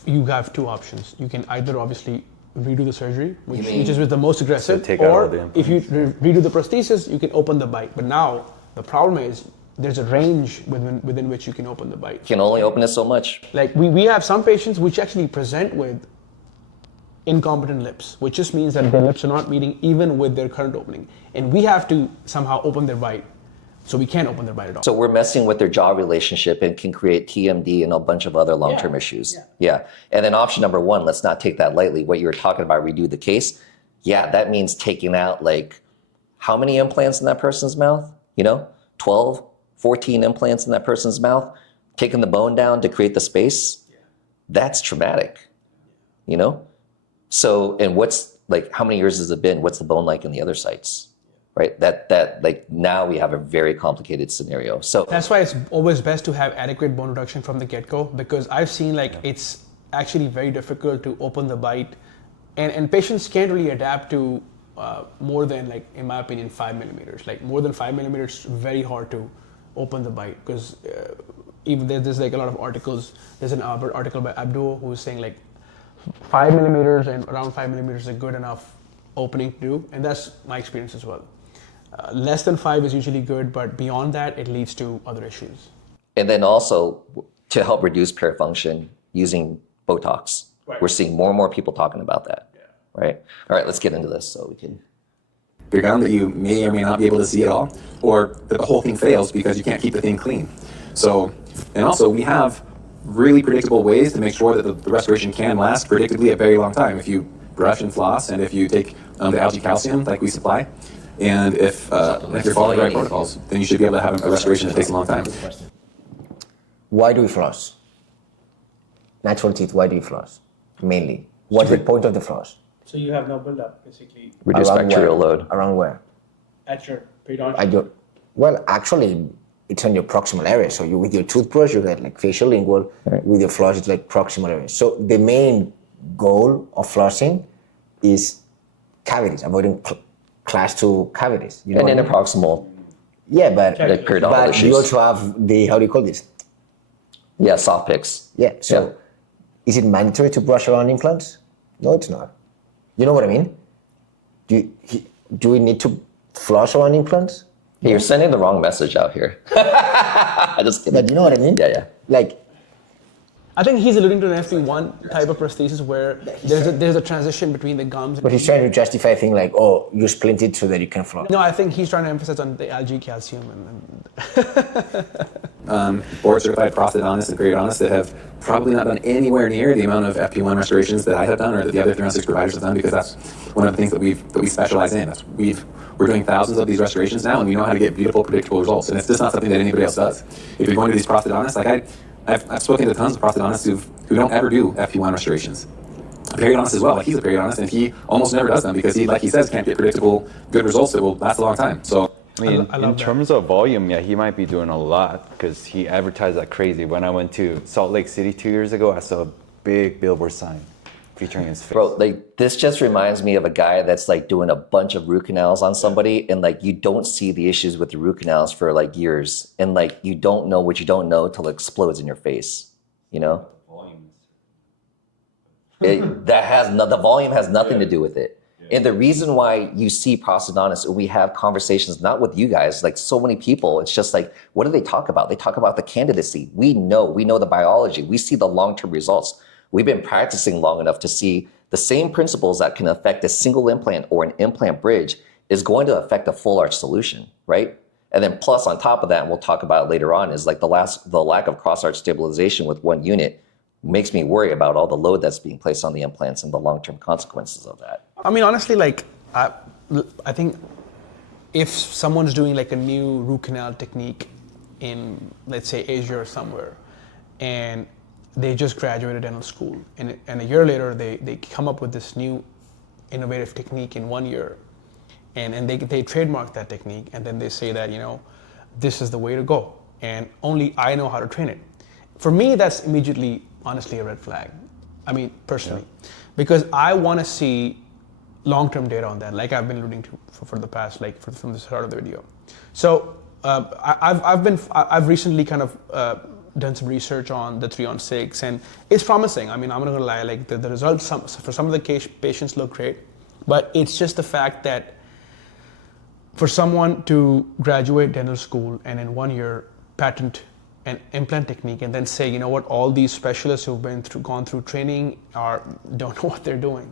you have two options. You can either obviously redo the surgery, which is with the most aggressive, So take out all the or if you redo the prosthesis, you can open the bite. But now the problem is there's a range within which you can open the bite. You can only open it so much. Like we have some patients which actually present with incompetent lips, which just means that their lips are not meeting even with their current opening. And we have to somehow open their bite. So we can't open their bite at all. So we're messing with their jaw relationship and can create TMD and a bunch of other long-term issues. Yeah. And then option number 1, let's not take that lightly. What you were talking about, redo the case. Yeah, that means taking out like how many implants in that person's mouth? 12, 14 implants in that person's mouth, taking the bone down to create the space. That's traumatic, So, and what's like, how many years has it been? What's the bone like in the other sites? Right, that now we have a very complicated scenario. So that's why it's always best to have adequate bone reduction from the get-go, because I've seen it's actually very difficult to open the bite, and patients can't really adapt to more than in my opinion 5 millimeters. Like more than 5 millimeters, very hard to open the bite, because even there's a lot of articles. There's an article by Abdul who's saying 5 millimeters and around 5 millimeters is a good enough opening to do, and that's my experience as well. Less than 5 is usually good, but beyond that, it leads to other issues. And then also to help reduce parafunction using Botox. Right. We're seeing more and more people talking about that. Yeah. Right? All right, let's get into this so we can. your gum that you may or may not be able to see at all, or that the whole thing fails because you can't keep the thing clean. So, and also we have really predictable ways to make sure that the restoration can last predictably a very long time. If you brush and floss, and if you take the algae calcium like we supply, and if you're following the right protocols, then you should be able to have a restoration that takes a long time. Why do we floss? Natural teeth, why do you floss? Mainly. What's the point of the floss? So you have no buildup, basically, Reduce Around bacterial where? load. Around where? at your periodontist. Well, actually, it's on your proximal area. So you, with your toothbrush, you get like facial lingual. Right. With your floss, it's like proximal area. So the main goal of flossing is cavities, avoiding class 2 cavities. You know and interproximal. Yeah, but periodontal issues. you also have the, how do you call this? Yeah, soft picks. Yeah, so is it mandatory to brush around implants? No, it's not. You know what I mean? Do we need to floss around implants? Hey, you're sending the wrong message out here. Just kidding. But you know what I mean? Yeah. Like, I think he's alluding to an FP1 type of prosthesis where there's a transition between the gums. but he's trying to justify a thing like, oh, you splint it so that you can floss. No, I think he's trying to emphasize on the algae calcium Board certified prosthetodontists and periodontists that have probably not done anywhere near the amount of FP1 restorations that I have done or that the other 306 providers have done, because that's one of the things that we specialize in. We're doing thousands of these restorations now, and we know how to get beautiful, predictable results. And it's just not something that anybody else does. If you're going to these prosthetodontists, like I've spoken to tons of prosthetodontists who don't ever do FP1 restorations. A periodontist as well, like he's a periodontist, and he almost never does them because he, like he says, can't get predictable, good results that will last a long time. So. I mean, in terms of volume, yeah, he might be doing a lot because he advertised like crazy. When I went to Salt Lake City 2 years ago, I saw a big billboard sign featuring his face. Bro, like this just reminds me of a guy that's like doing a bunch of root canals on somebody, and like you don't see the issues with the root canals for like years, and like you don't know what you don't know till it explodes in your face, you know? The volume has nothing to do with it. And the reason why you see prosthetodontists, we have conversations, not with you guys, like so many people, it's just like, what do they talk about? They talk about the candidacy. We know the biology. We see the long-term results. We've been practicing long enough to see the same principles that can affect a single implant or an implant bridge is going to affect a full arch solution, right? And then plus on top of that, and we'll talk about it later on, is like the lack of cross-arch stabilization with one unit makes me worry about all the load that's being placed on the implants and the long-term consequences of that. I mean, honestly, like, I think if someone's doing like a new root canal technique in, let's say, Asia or somewhere, and they just graduated dental school, and a year later they come up with this new innovative technique in 1 year, and they trademark that technique, and then they say that, you know, this is the way to go, and only I know how to train it. For me, that's immediately, honestly, a red flag. I mean, personally, because I want to see long-term data on that, like I've been alluding to for the past, from the start of the video. So I've recently kind of done some research on the 3-on-6, and it's promising. I mean, I'm not gonna lie, like the results for some of the patients look great, but it's just the fact that for someone to graduate dental school and in 1 year patent an implant technique and then say, you know what, all these specialists who've gone through training don't know what they're doing.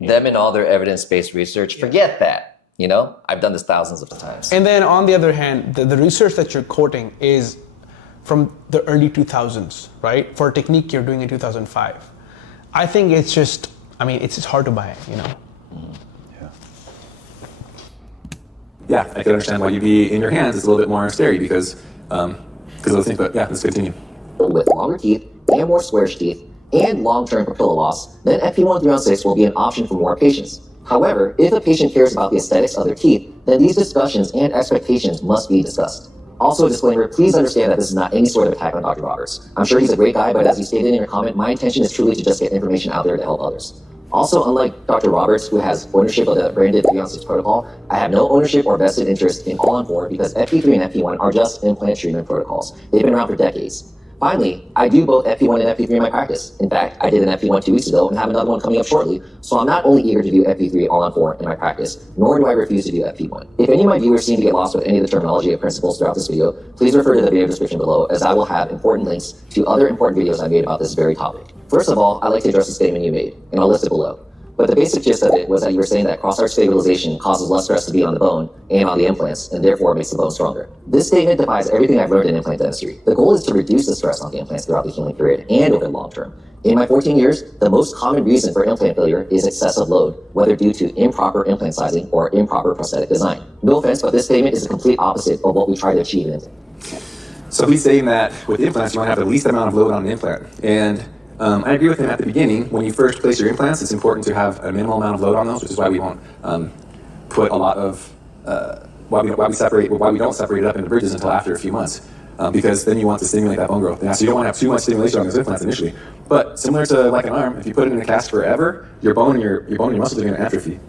Them and all their evidence-based research, forget that, you know? I've done this thousands of times. And then on the other hand, the research that you're quoting is from the early 2000s, right? For a technique you're doing in 2005. I think it's just, I mean, it's just hard to buy, you know? Yeah, I can understand why you'd be in your hands. It's a little bit more scary because of those things, but yeah, let's continue. With longer teeth and more squarish teeth and long-term papilla loss, then FP1 3-on-6 will be an option for more patients. However, if a patient cares about the aesthetics of their teeth, then these discussions and expectations must be discussed. Also, a disclaimer, please understand that this is not any sort of attack on Dr. Roberts. I'm sure he's a great guy, but as you stated in your comment, my intention is truly to just get information out there to help others. Also, unlike Dr. Roberts, who has ownership of the branded 3-on-6 protocol, I have no ownership or vested interest in All-On-4 because FP3 and FP1 are just implant treatment protocols. They've been around for decades. Finally, I do both FP1 and FP3 in my practice. In fact, I did an FP1 2 weeks ago and have another one coming up shortly, so I'm not only eager to do FP3 All-On-4 in my practice, nor do I refuse to do FP1. If any of my viewers seem to get lost with any of the terminology or principles throughout this video, please refer to the video description below, as I will have important links to other important videos I made about this very topic. First of all, I'd like to address the statement you made, and I'll list it below. But the basic gist of it was that you were saying that cross-arch stabilization causes less stress to be on the bone and on the implants, and therefore makes the bone stronger. This statement defies everything I've learned in implant dentistry. The goal is to reduce the stress on the implants throughout the healing period and over the long term. In my 14 years, the most common reason for implant failure is excessive load, whether due to improper implant sizing or improper prosthetic design. No offense, but this statement is the complete opposite of what we try to achieve in implant. So he's saying that with implants, you want to have the least amount of load on an implant. And I agree with him at the beginning. When you first place your implants, it's important to have a minimal amount of load on those, which is why we won't put a lot of, why we don't separate it up into bridges until after a few months. Because then you want to stimulate that bone growth. And so you don't want to have too much stimulation on those implants initially. But similar to like an arm, if you put it in a cast forever, your bone and your muscles are going to atrophy.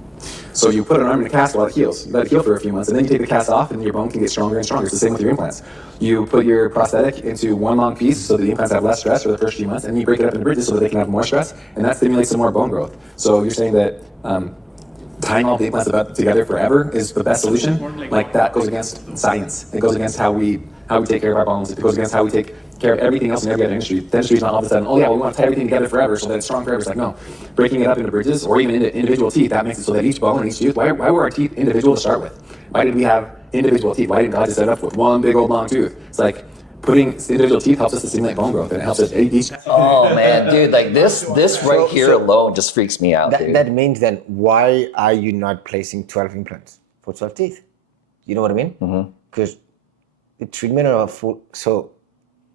So you put an arm in a cast while it heals. You let it heal for a few months, and then you take the cast off, and your bone can get stronger and stronger. It's the same with your implants. You put your prosthetic into one long piece so that the implants have less stress for the first few months, and then you break it up into bridges so that they can have more stress, and that stimulates some more bone growth. So you're saying that tying all the implants together forever is the best solution? Like that goes against science. It goes against how we take care of our bones. It goes against how we take care of everything else in every other industry. Dentistry is not all of a sudden, oh yeah, we want to tie everything together forever so that it's strong forever. It's like, no. Breaking it up into bridges or even into individual teeth, that makes it so that each bone and each tooth, why were our teeth individual to start with? Why did we have individual teeth? Why didn't God just set it up with one big old long tooth? It's like putting individual teeth helps us to stimulate bone growth, and it helps us each. Oh man, dude, like this right here alone just freaks me out, dude. That means then why are you not placing 12 implants for 12 teeth? You know what I mean? Because the treatment of full, so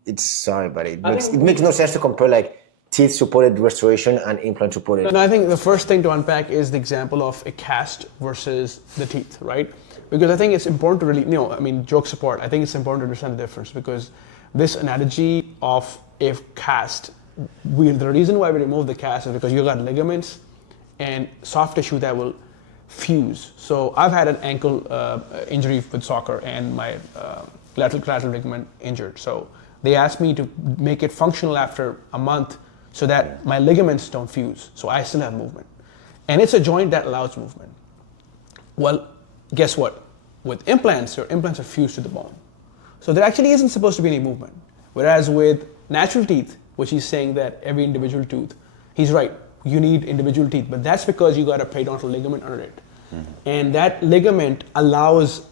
it's sorry, but it makes no sense to compare like teeth supported restoration and implant supported. And I think the first thing to unpack is the example of a cast versus the teeth, right? Because I think it's important to really, jokes apart, I think it's important to understand the difference, because this analogy of a cast, the reason why we remove the cast is because you got ligaments and soft tissue that will fuse. So I've had an ankle injury with soccer and my lateral ligament injured. So they asked me to make it functional after a month so that my ligaments don't fuse, so I still have movement. And it's a joint that allows movement. Well, guess what? With implants, your implants are fused to the bone. So there actually isn't supposed to be any movement. Whereas with natural teeth, which he's saying that every individual tooth, he's right, you need individual teeth, but that's because you got a periodontal ligament under it. And that ligament allows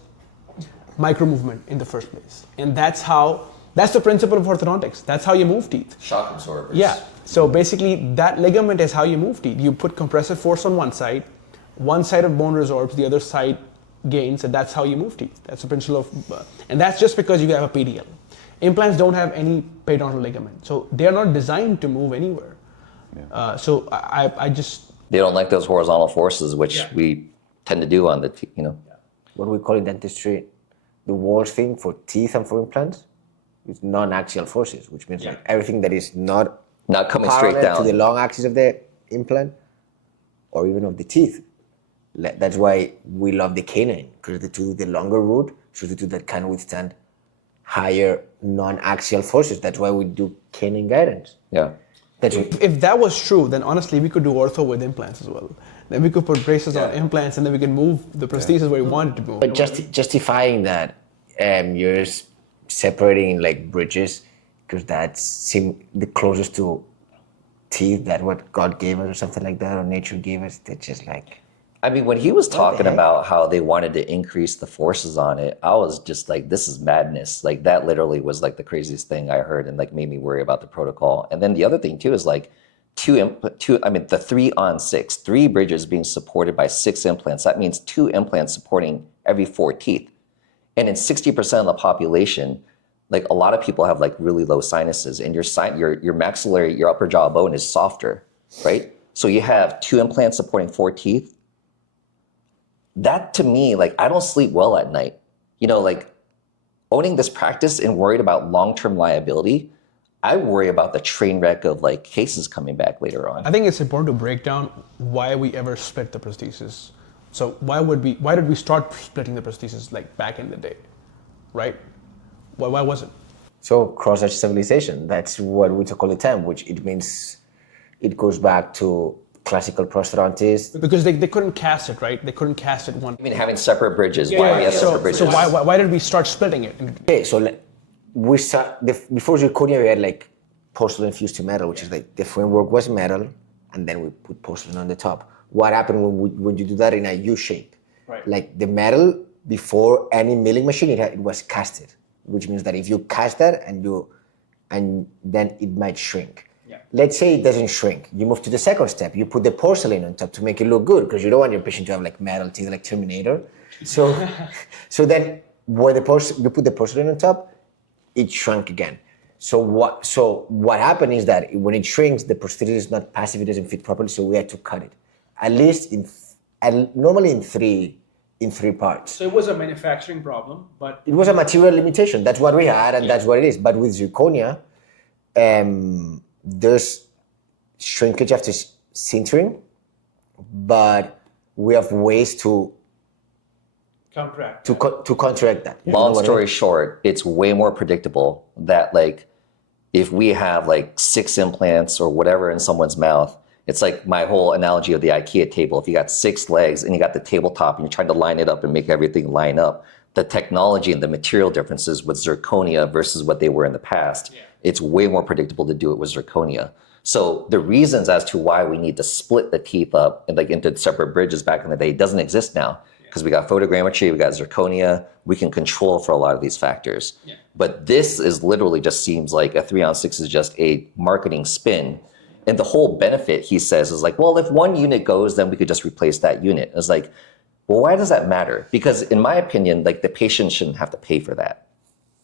micro movement in the first place. And that's the principle of orthodontics. That's how you move teeth. Shock absorbers. Yeah. So basically, that ligament is how you move teeth. You put compressive force on one side of bone resorbs, the other side gains, and that's how you move teeth. That's the principle of, and that's just because you have a PDL. Implants don't have any periodontal ligament, so they are not designed to move anywhere. Yeah. So I just they don't like those horizontal forces, which we tend to do on the teeth. What we call in dentistry, the worst thing for teeth and for implants is non-axial forces, which means like everything that is not coming straight down to the long axis of the implant or even of the teeth. That's why we love the canine, because the longer root should the tooth that can withstand higher non-axial forces. That's why we do canine guidance. Yeah. If that was true, then honestly we could do ortho with implants as well. Then we could put braces on implants, and then we can move the prosthesis where we want it to move. But justifying that, you're separating like bridges, because that's the closest to teeth that what God gave us or something like that, or nature gave us. That's just like. When he was talking about how they wanted to increase the forces on it, I was just like, this is madness. Like that literally was like the craziest thing I heard, and like made me worry about the protocol. And then the other thing too is like the 3-on-6, 3 bridges being supported by 6 implants. That means 2 implants supporting every 4 teeth. And in 60% of the population, like a lot of people have like really low sinuses, and your maxillary, your upper jaw bone is softer, right? So you have 2 implants supporting 4 teeth. That to me, like I don't sleep well at night. Like owning this practice and worried about long-term liability, I worry about the train wreck of like cases coming back later on. I think it's important to break down why we ever split the prosthesis. So why did we start splitting the prosthesis like back in the day, right? Why was it? So cross-arch stabilization, that's what we talk all the time, which it means it goes back to classical prosthodontists. Because they couldn't cast it, right? They couldn't cast it one. Having separate bridges. Why do we have separate bridges? So why did we start splitting it? Okay, so we start, before zirconia we had like porcelain fused to metal, which is like the framework was metal, and then we put porcelain on the top. what happened when you do that in a U shape. Right. Like the metal before any milling machine, it was casted, which means that if you cast that and then it might shrink. Yeah. Let's say it doesn't shrink. You move to the second step. You put the porcelain on top to make it look good because you don't want your patient to have like metal teeth like Terminator. So then where you put the porcelain on top, it shrunk again. So what happened is that when it shrinks, the prosthetic is not passive, it doesn't fit properly, so we had to cut it. At least normally in three parts. So it was a manufacturing problem, but It was a material limitation. That's what we had, and that's what it is. But with zirconia, there's shrinkage after sintering, but we have ways to counteract. counteract that. You know Long what I story mean? short, it's way more predictable that like if we have like 6 implants or whatever in someone's mouth, it's like my whole analogy of the IKEA table. If you got 6 legs and you got the tabletop and you're trying to line it up and make everything line up, the technology and the material differences with zirconia versus what they were in the past, it's way more predictable to do it with zirconia. So the reasons as to why we need to split the teeth up and like into separate bridges back in the day doesn't exist now because we got photogrammetry, we got zirconia, we can control for a lot of these factors. Yeah. But this is literally just seems like a 3-on-6 is just a marketing spin. And the whole benefit, he says, is like, well, if one unit goes, then we could just replace that unit. It's like, well, why does that matter? Because in my opinion, like the patient shouldn't have to pay for that.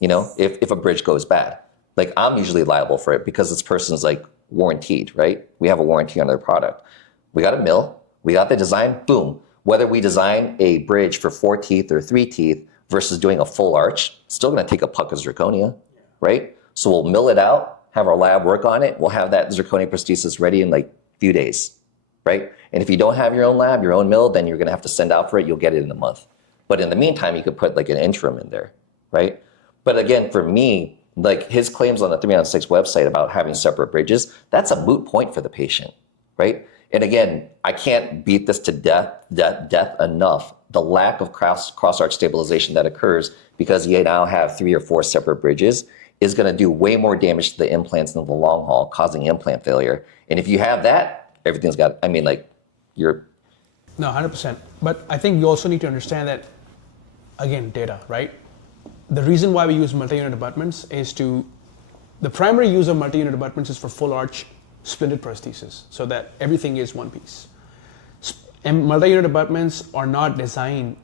You know, if a bridge goes bad, like I'm usually liable for it because this person's like warranted, right? We have a warranty on their product. We got a mill, we got the design, boom. Whether we design a bridge for 4 teeth or 3 teeth versus doing a full arch, still gonna take a puck of zirconia, right? So we'll mill it out, have our lab work on it. We'll have that zirconia prosthesis ready in like a few days, right? And if you don't have your own lab, your own mill, then you're gonna have to send out for it. You'll get it in a month. But in the meantime, you could put like an interim in there, right? But again, for me, like his claims on the 3-on-6 website about having separate bridges, that's a moot point for the patient, right? And again, I can't beat this to death enough. The lack of cross-arch stabilization that occurs because you now have 3 or 4 separate bridges is going to do way more damage to the implants in the long haul, causing implant failure. And if you have that, everything's got, I mean, like, you're... No, 100%. But I think you also need to understand that, again, data, right? The reason why we use multi-unit abutments is the primary use of multi-unit abutments is for full arch splinted prosthesis, so that everything is one piece. And multi-unit abutments are not designed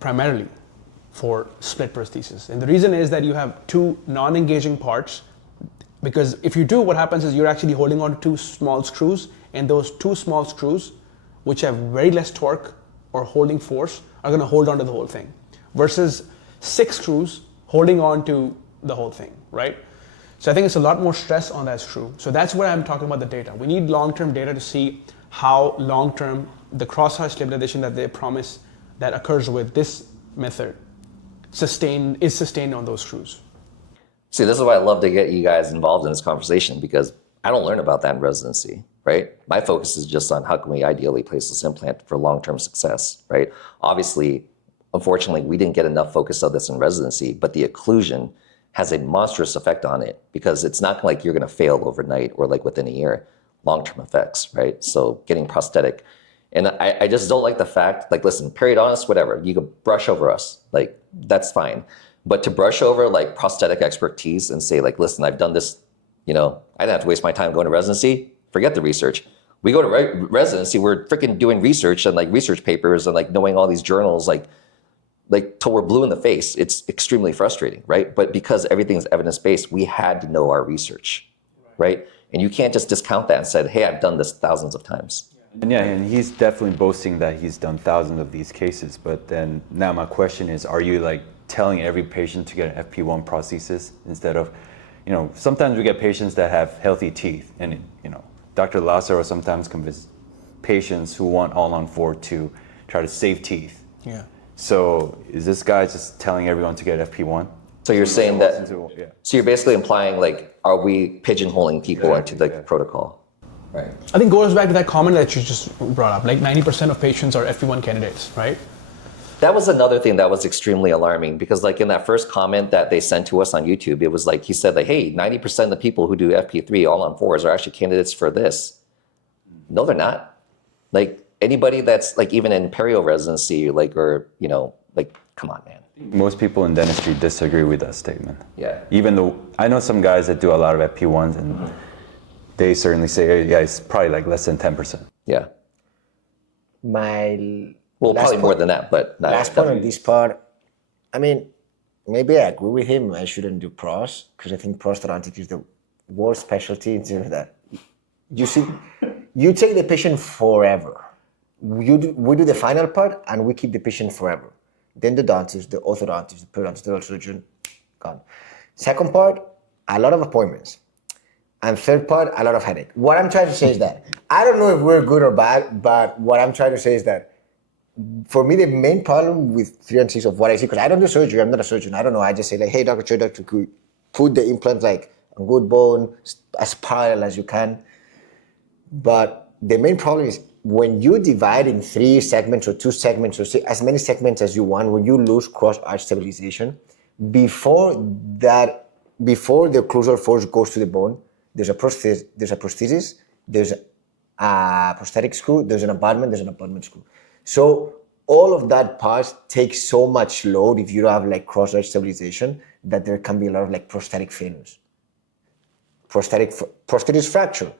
primarily for split prosthesis. And the reason is that you have 2 non-engaging parts, because if you do, what happens is you're actually holding on to 2 small screws, and those 2 small screws, which have very less torque or holding force, are gonna hold on to the whole thing, versus 6 screws holding on to the whole thing, right? So I think it's a lot more stress on that screw. So that's where I'm talking about the data. We need long-term data to see how long-term the cross-arch stabilization that they promise that occurs with this method is sustained on those screws. See, this is why I love to get you guys involved in this conversation because I don't learn about that in residency, right? My focus is just on how can we ideally place this implant for long-term success, right? Obviously, unfortunately, we didn't get enough focus on this in residency, but the occlusion has a monstrous effect on it because it's not like you're gonna fail overnight or like within a year, long-term effects, right? So getting prosthetic. And I just don't like the fact, like, listen, periodontists, whatever, you could brush over us, like, that's fine. But to brush over like prosthetic expertise and say like, listen, I've done this, you know, I didn't have to waste my time going to residency, forget the research. We go to residency, we're freaking doing research and like research papers and like knowing all these journals, like till we're blue in the face. It's extremely frustrating, right? But because everything's evidence-based, we had to know our research, right? And you can't just discount that and say, hey, I've done this thousands of times. And yeah, and he's definitely boasting that he's done thousands of these cases. But then now my question is, are you like telling every patient to get an FP1 prosthesis instead of, you know, sometimes we get patients that have healthy teeth and, you know, Dr. Lazaro sometimes convinces patients who want All-On-4 to try to save teeth. Yeah. So is this guy just telling everyone to get FP1? So you're saying that, Yeah. so you're basically implying like, are we pigeonholing people into the yeah. protocol? Right. I think it goes back to that comment that you just brought up, like 90% of patients are FP1 candidates, right? That was another thing that was extremely alarming because like in that first comment that they sent to us on YouTube, it was like, he said like, hey, 90% of the people who do FP3 All-On-4s are actually candidates for this. No, they're not. Like anybody that's like even in perio residency, like, or, you know, like, come on, man. Most people in dentistry disagree with that statement. Yeah. Even though I know some guys that do a lot of FP1s and they certainly say, yeah, it's probably like less than 10%. Yeah. My Well, last probably more point- than that, but not last point on this part, I mean, maybe I agree with him. I shouldn't do pros because I think prosthodontic is the worst specialty in terms of that. You see, you take the patient forever. We do the final part and we keep the patient forever. Then the dentist, the orthodontist, the periodontist, the oral surgeon, gone. Second part, a lot of appointments. And third part, a lot of headache. What I'm trying to say is that, I don't know if we're good or bad, but what I'm trying to say is that for me, the main problem with 3 and 6 of what I see, because I don't do surgery, I'm not a surgeon, I don't know, I just say like, hey, Dr. Choi, Dr. Kui, put the implant like on good bone, as parallel as you can. But the main problem is when you divide in 3 segments or 2 segments or as many segments as you want, when you lose cross-arch stabilization, before the occlusal force goes to the bone, there's a prosthesis, there's a prosthetic screw, there's an abutment screw. So all of that part takes so much load if you don't have like cross-arch stabilization that there can be a lot of like prosthetic failures. Prosthesis fracture,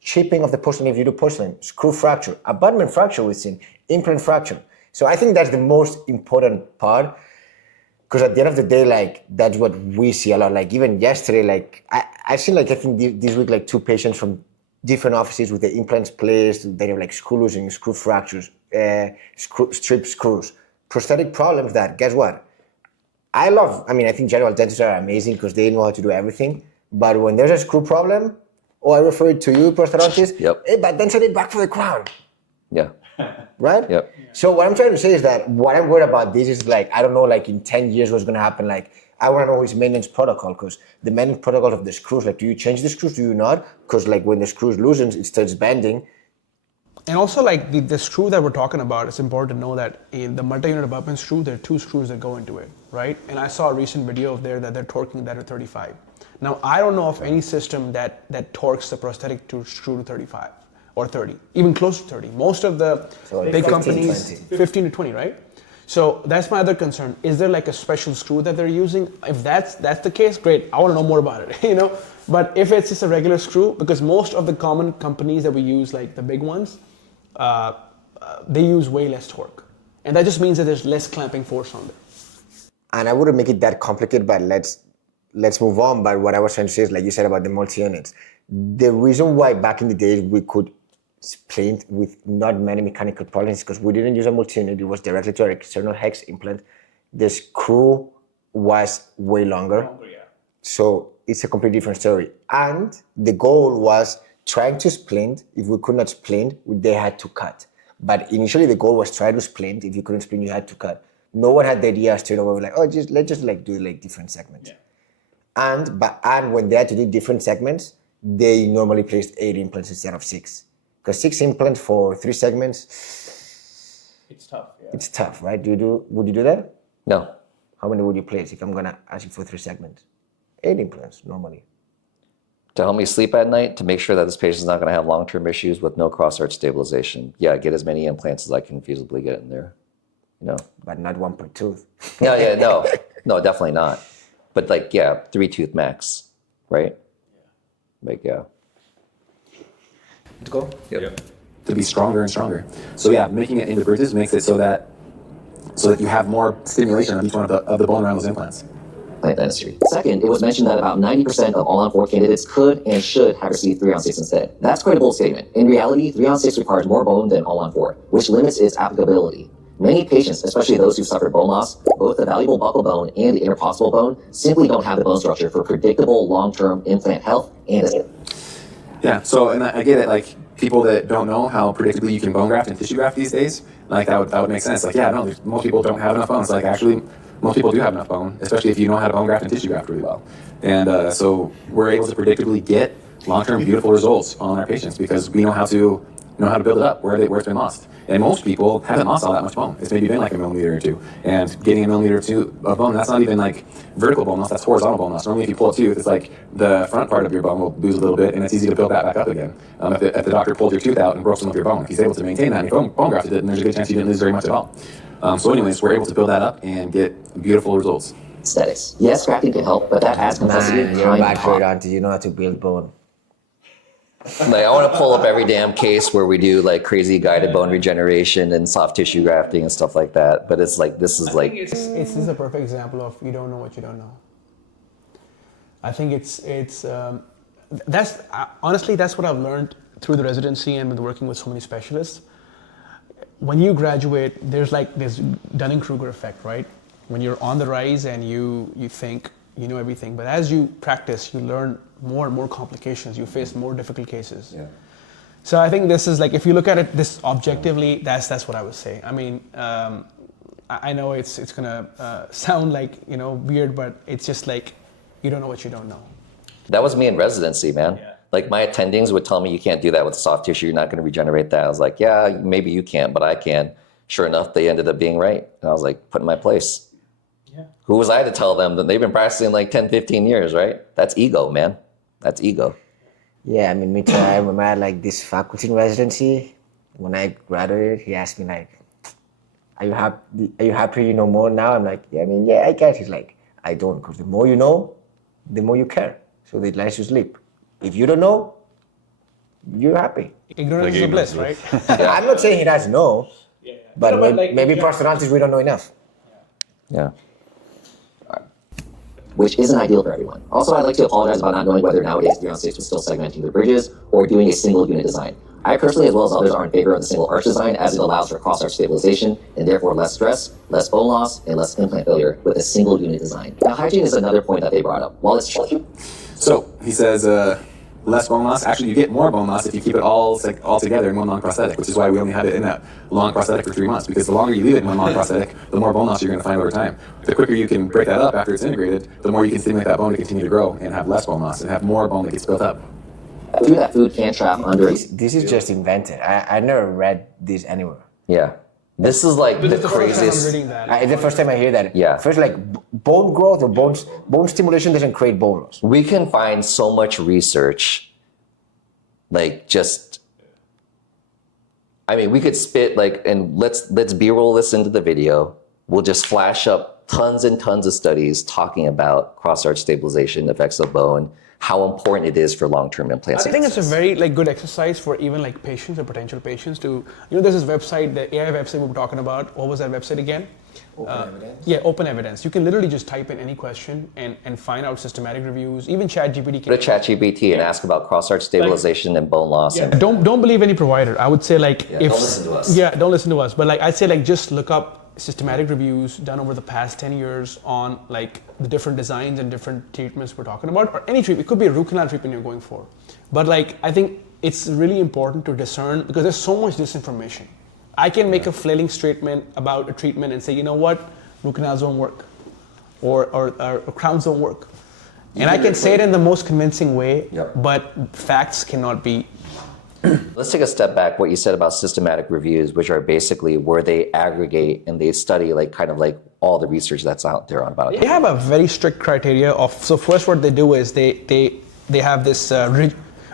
chipping of the porcelain if you do porcelain, screw fracture, abutment fracture we've seen, implant fracture. So I think that's the most important part because at the end of the day, like that's what we see a lot. Like even yesterday, like I've seen like I think this week like 2 patients from different offices with the implants placed, they have like screw loosening, screw fractures, strip screws, prosthetic problems that, guess what? I think general dentists are amazing because they know how to do everything. But when there's a screw problem, I refer it to you, prosthodontist, hey, but then send it back for the crown. Yeah. Right? Yep. So what I'm trying to say is that what I'm worried about this is like, I don't know, like in 10 years what's going to happen. Like, I want to know his maintenance protocol because the maintenance protocol of the screws, like, do you change the screws? Do you not? Because like when the screws loosens, it starts bending. And also like the screw that we're talking about, it's important to know that in the multi-unit abutment screw, there are 2 screws that go into it, right? And I saw a recent video of there that they're torquing that at 35. Now, I don't know of any system that torques the prosthetic screw to 35 or 30, even close to 30. Most of the big 15, companies, 20. 15 to 20, right? So that's my other concern. Is there like a special screw that they're using? If that's the case, great. I want to know more about it, you know? But if it's just a regular screw, because most of the common companies that we use, like the big ones, they use way less torque. And that just means that there's less clamping force on there. And I wouldn't make it that complicated, but let's move on. But what I was trying to say is, like you said about the multi-units, the reason why back in the days we could splint with not many mechanical problems is because we didn't use a multi-unit. It was directly to our external hex implant. The screw was way longer. So it's a completely different story. And the goal was trying to splint. If we could not splint, they had to cut. But initially the goal was try to splint. If you couldn't splint, you had to cut. No one had the idea straight away, like, let's just like do like different segments. Yeah. And when they had to do different segments, they normally placed 8 implants instead of 6. Because 6 implants for 3 segments, It's tough. Yeah. it's tough, right? Would you do that? No. How many would you place if I'm gonna ask you for 3 segments? 8 implants normally. To help me sleep at night, to make sure that this patient's not going to have long-term issues with no cross-arch stabilization. Yeah, get as many implants as I can feasibly get in there. You know? But not 1 per tooth. No, definitely not. But like, yeah, 3 tooth max, right? Like, yeah. Let's go. Yep. To be stronger and stronger. So yeah, making it into bridges makes it so that you have more stimulation of each one of the bone around those implants. Dentistry. Second, it was mentioned that about 90% of All-On-4 candidates could and should have received 3-on-6 instead. That's quite a bold statement. In reality, 3-on-6 requires more bone than All-On-4, which limits its applicability. Many patients, especially those who suffered bone loss, both the valuable buccal bone and the interproximal bone, simply don't have the bone structure for predictable long-term implant health and Yeah, so and I get it, like people that don't know how predictably you can bone graft and tissue graft these days, like that would make sense. Like, yeah, no, most people don't have enough bone. It's like actually most people do have enough bone, especially if you know how to bone graft and tissue graft really well. And so we're able to predictably get long-term beautiful results on our patients because we know how to know how to build it up where it's been lost. And most people haven't lost all that much bone. It's maybe been like a millimeter or two. And getting a millimeter or two of bone, that's not even like vertical bone loss, that's horizontal bone loss. Normally if you pull a tooth, it's like the front part of your bone will lose a little bit, and it's easy to build that back up again. If the doctor pulled your tooth out and broke some of your bone, if he's able to maintain that and you bone grafted it, then there's a good chance you didn't lose very much at all. So anyways, we're able to build that up and get beautiful results. Aesthetics. Yes, grafting can help, but that adds complexity. Man, you're a bad periodontist. You know how to build bone. Like, I want to pull up every damn case where we do like crazy guided bone regeneration and soft tissue grafting and stuff like that. But it's like, this is like, This is a perfect example of you don't know what you don't know. I think that's honestly, that's what I've learned through the residency and with working with so many specialists. When you graduate, there's like this Dunning-Kruger effect, right? When you're on the rise and you think you know everything, but as you practice, you learn more and more complications. You face more difficult cases. Yeah. So I think this is like, if you look at it this objectively, that's what I would say. I mean, I know it's gonna sound like, you know, weird, but it's just like you don't know what you don't know. that was me in residency, man. Yeah. Like my attendings would tell me you can't do that with soft tissue. You're not going to regenerate that. I was like, yeah, maybe you can't, but I can. Sure enough, they ended up being right. And I was like, put in my place. Yeah. Who was I to tell them that they've been practicing like 10, 15 years, right? That's ego, man. That's ego. Yeah, I mean, me too. I remember I had like this faculty in residency. When I graduated, he asked me like, are you happy you know more now? I'm like, yeah, I mean, yeah, I guess. He's like, I don't, because the more you know, the more you care. So it lets you sleep. If you don't know, you're happy. Ignorance is a bliss, right? I'm not saying he doesn't know, but maybe prosthodontists, we don't know enough. Yeah. Which isn't ideal for everyone. Also, I'd like to apologize about not knowing whether nowadays 3-on-6 was still segmenting the bridges or doing a single unit design. I personally, as well as others, are in favor of the single arch design, as it allows for cross-arch stabilization and therefore less stress, less bone loss, and less implant failure with a single unit design. Now, hygiene is another point that they brought up. While it's So he says less bone loss. Actually, you get more bone loss if you keep it all together in one long prosthetic, which is why we only have it in that long prosthetic for 3 months, because the longer you leave it in one long prosthetic, the more bone loss you're going to find over time. The quicker you can break that up after it's integrated, the more you can stimulate that bone to continue to grow and have less bone loss and have more bone that gets built up. Through that food can trap under. This is just invented. I never read this anywhere. Yeah. This is like the craziest. It's the first time I hear that. Yeah. First, like bone growth or bone stimulation doesn't create bone loss. We can find so much research, like just, I mean, we could spit like, and let's B-roll this into the video. We'll just flash up tons and tons of studies talking about cross-arch stabilization, effects of bone, how important it is for long-term implants. I think it's a very good exercise for even like patients or potential patients to, there's this website, the AI website we were talking about. What was that website again? Open Evidence? Yeah, Open Evidence. You can literally just type in any question and find out systematic reviews. Even ChatGPT. Go to ChatGPT and ask about cross-arch stabilization and bone loss. Yeah, don't believe any provider. I would say like if don't listen to us. Yeah, don't listen to us. But like I'd say like just look up systematic reviews done over the past 10 years on like the different designs and different treatments we're talking about, or any treatment. It could be a root canal treatment you're going for. But like I think it's really important to discern, because there's so much disinformation. I can make a flailing statement about a treatment and say, you know what, root canals don't work, or crowns don't work. And I can say it in the most convincing way, but facts cannot be. Let's take a step back. What you said about systematic reviews, which are basically where they aggregate and they study like kind of like all the research that's out there about it. They have a very strict criteria of, so first what they do is they have this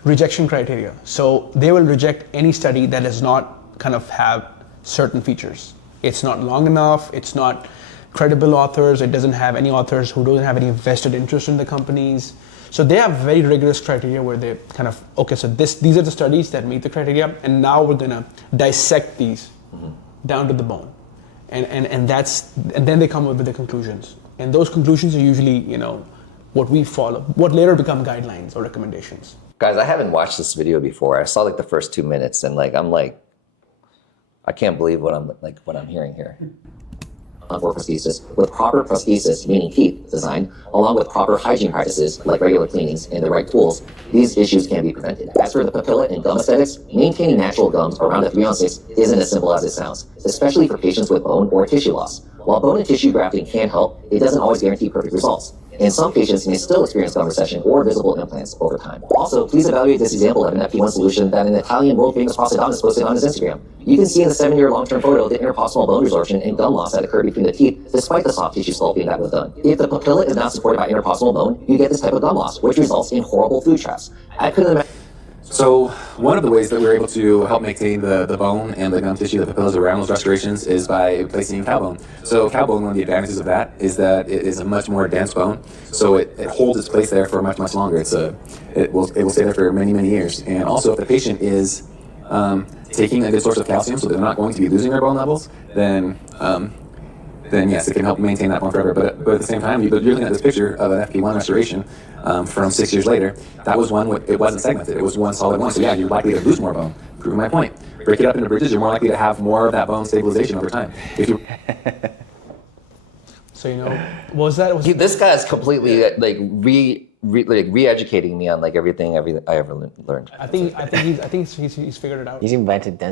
rejection criteria. So they will reject any study that does not kind of have certain features. It's not long enough, it's not credible authors, it doesn't have any authors who don't have any vested interest in the companies. So they have very rigorous criteria where they kind of, okay, so these are the studies that meet the criteria, and now we're gonna dissect these down to the bone. And then they come up with the conclusions. And those conclusions are usually, what we follow, what later become guidelines or recommendations. Guys, I haven't watched this video before. I saw like the first 2 minutes and I can't believe what I'm hearing here. For prosthesis, with proper prosthesis, meaning teeth design, along with proper hygiene practices like regular cleanings and the right tools, these issues can be prevented. As for the papilla and gum aesthetics, maintaining natural gums around a 3-on-6 isn't as simple as it sounds, especially for patients with bone or tissue loss. While bone and tissue grafting can help, it doesn't always guarantee perfect results. And some patients may still experience gum recession or visible implants over time. Also, please evaluate this example of an FP1 solution that an Italian world-famous prosthodontist posted on his Instagram. You can see in the 7-year long-term photo the interproximal bone resorption and gum loss that occurred between the teeth despite the soft tissue sculpting that was done. If the papilla is not supported by interproximal bone, you get this type of gum loss, which results in horrible food traps. I couldn't imagine. So one of the ways that we're able to help maintain the bone and the gum tissue, the papillas around those restorations, is by placing cow bone. So cow bone, one of the advantages of that is that it is a much more dense bone, so it holds its place there for much longer. It will stay there for many years. And also, if the patient is taking a good source of calcium, so they're not going to be losing their bone levels, then yes, it can help maintain that bone forever. But at the same time, you're looking at this picture of an FP1 restoration from 6 years later. That was one, it wasn't segmented, it was one solid one. So yeah, you're likely to lose more bone, proving my point. Break it up into bridges, you're more likely to have more of that bone stabilization over time. If you So, you know, was that? This guy is completely like re-educating me on like everything I ever learned. I think he's figured it out. He's invented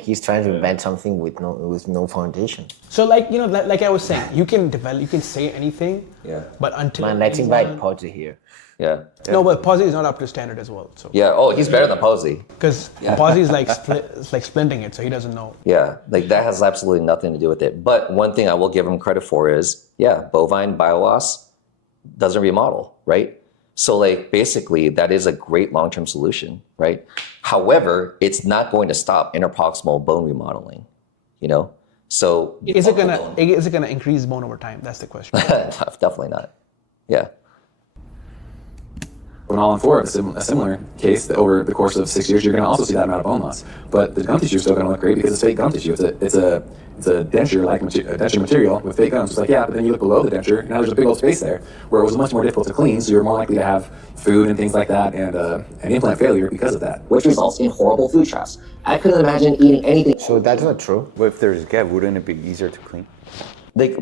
he's trying to invent something with no foundation. So like, you know, like I was saying, you can say anything. Yeah. But until Man, let's invite Podzy here. Yeah. No, but Posey is not up to standard as well. So. Yeah. Oh, he's better than Posey. Because Posey is like splinting it, so he doesn't know. Yeah. Like that has absolutely nothing to do with it. But one thing I will give him credit for is, bovine bioloss doesn't remodel, right? So like basically that is a great long-term solution, right? However, it's not going to stop interproximal bone remodeling, you know? So is it gonna increase bone over time? That's the question. Definitely not. Yeah. an All-On-4, a similar case, that over the course of 6 years, you're going to also see that amount of bone loss. But the gum tissue is still going to look great because it's fake gum tissue. It's a denture-like denture material with fake gums. It's like, yeah, but then you look below the denture, and now there's a big old space there where it was much more difficult to clean, so you're more likely to have food and things like that and implant failure because of that. Which results in horrible food traps. I couldn't imagine eating anything. So that's not true. Well, if there's a gap, wouldn't it be easier to clean? Like,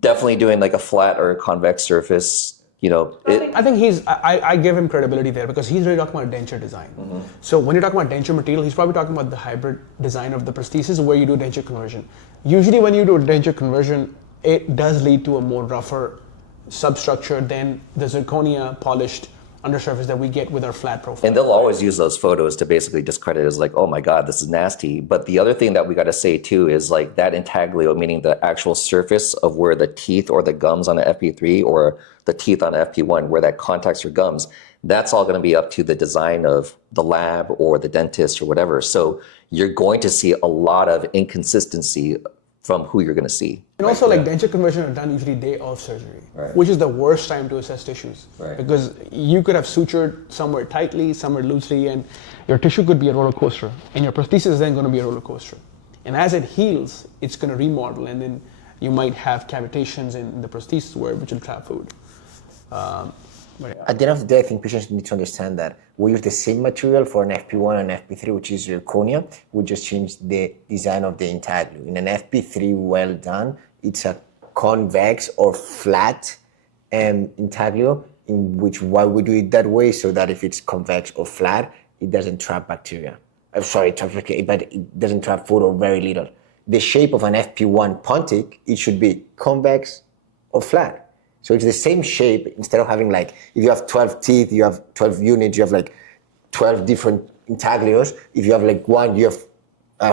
definitely doing like a flat or a convex surface. You know, I think I give him credibility there because he's really talking about denture design. Mm-hmm. So when you're talking about denture material, he's probably talking about the hybrid design of the prosthesis where you do denture conversion. Usually when you do denture conversion, it does lead to a more rougher substructure than the zirconia polished undersurface that we get with our flat profile. And they'll always use those photos to basically discredit it as like, oh my God, this is nasty. But the other thing that we got to say too is like that intaglio, meaning the actual surface of where the teeth or the gums on an FP3 or the teeth on an FP1, where that contacts your gums, that's all going to be up to the design of the lab or the dentist or whatever. So you're going to see a lot of inconsistency from who you're going to see. And also like denture conversion are done usually day of surgery, which is the worst time to assess tissues. Because you could have sutured somewhere tightly, somewhere loosely, and your tissue could be a roller coaster. And your prosthesis is then going to be a roller coaster. And as it heals, it's going to remodel, and then you might have cavitations in the prosthesis which will trap food. At the end of the day, I think patients need to understand that we use the same material for an FP1 and FP3, which is zirconia. We just change the design of the intaglio. In an FP3 well done, it's a convex or flat intaglio, in which why we do it that way, so that if it's convex or flat, it doesn't trap bacteria. But it doesn't trap food or very little. The shape of an FP1 pontic, it should be convex or flat. So it's the same shape. Instead of having like, if you have 12 teeth, you have 12 units, you have like 12 different intaglios. If you have like one, you have,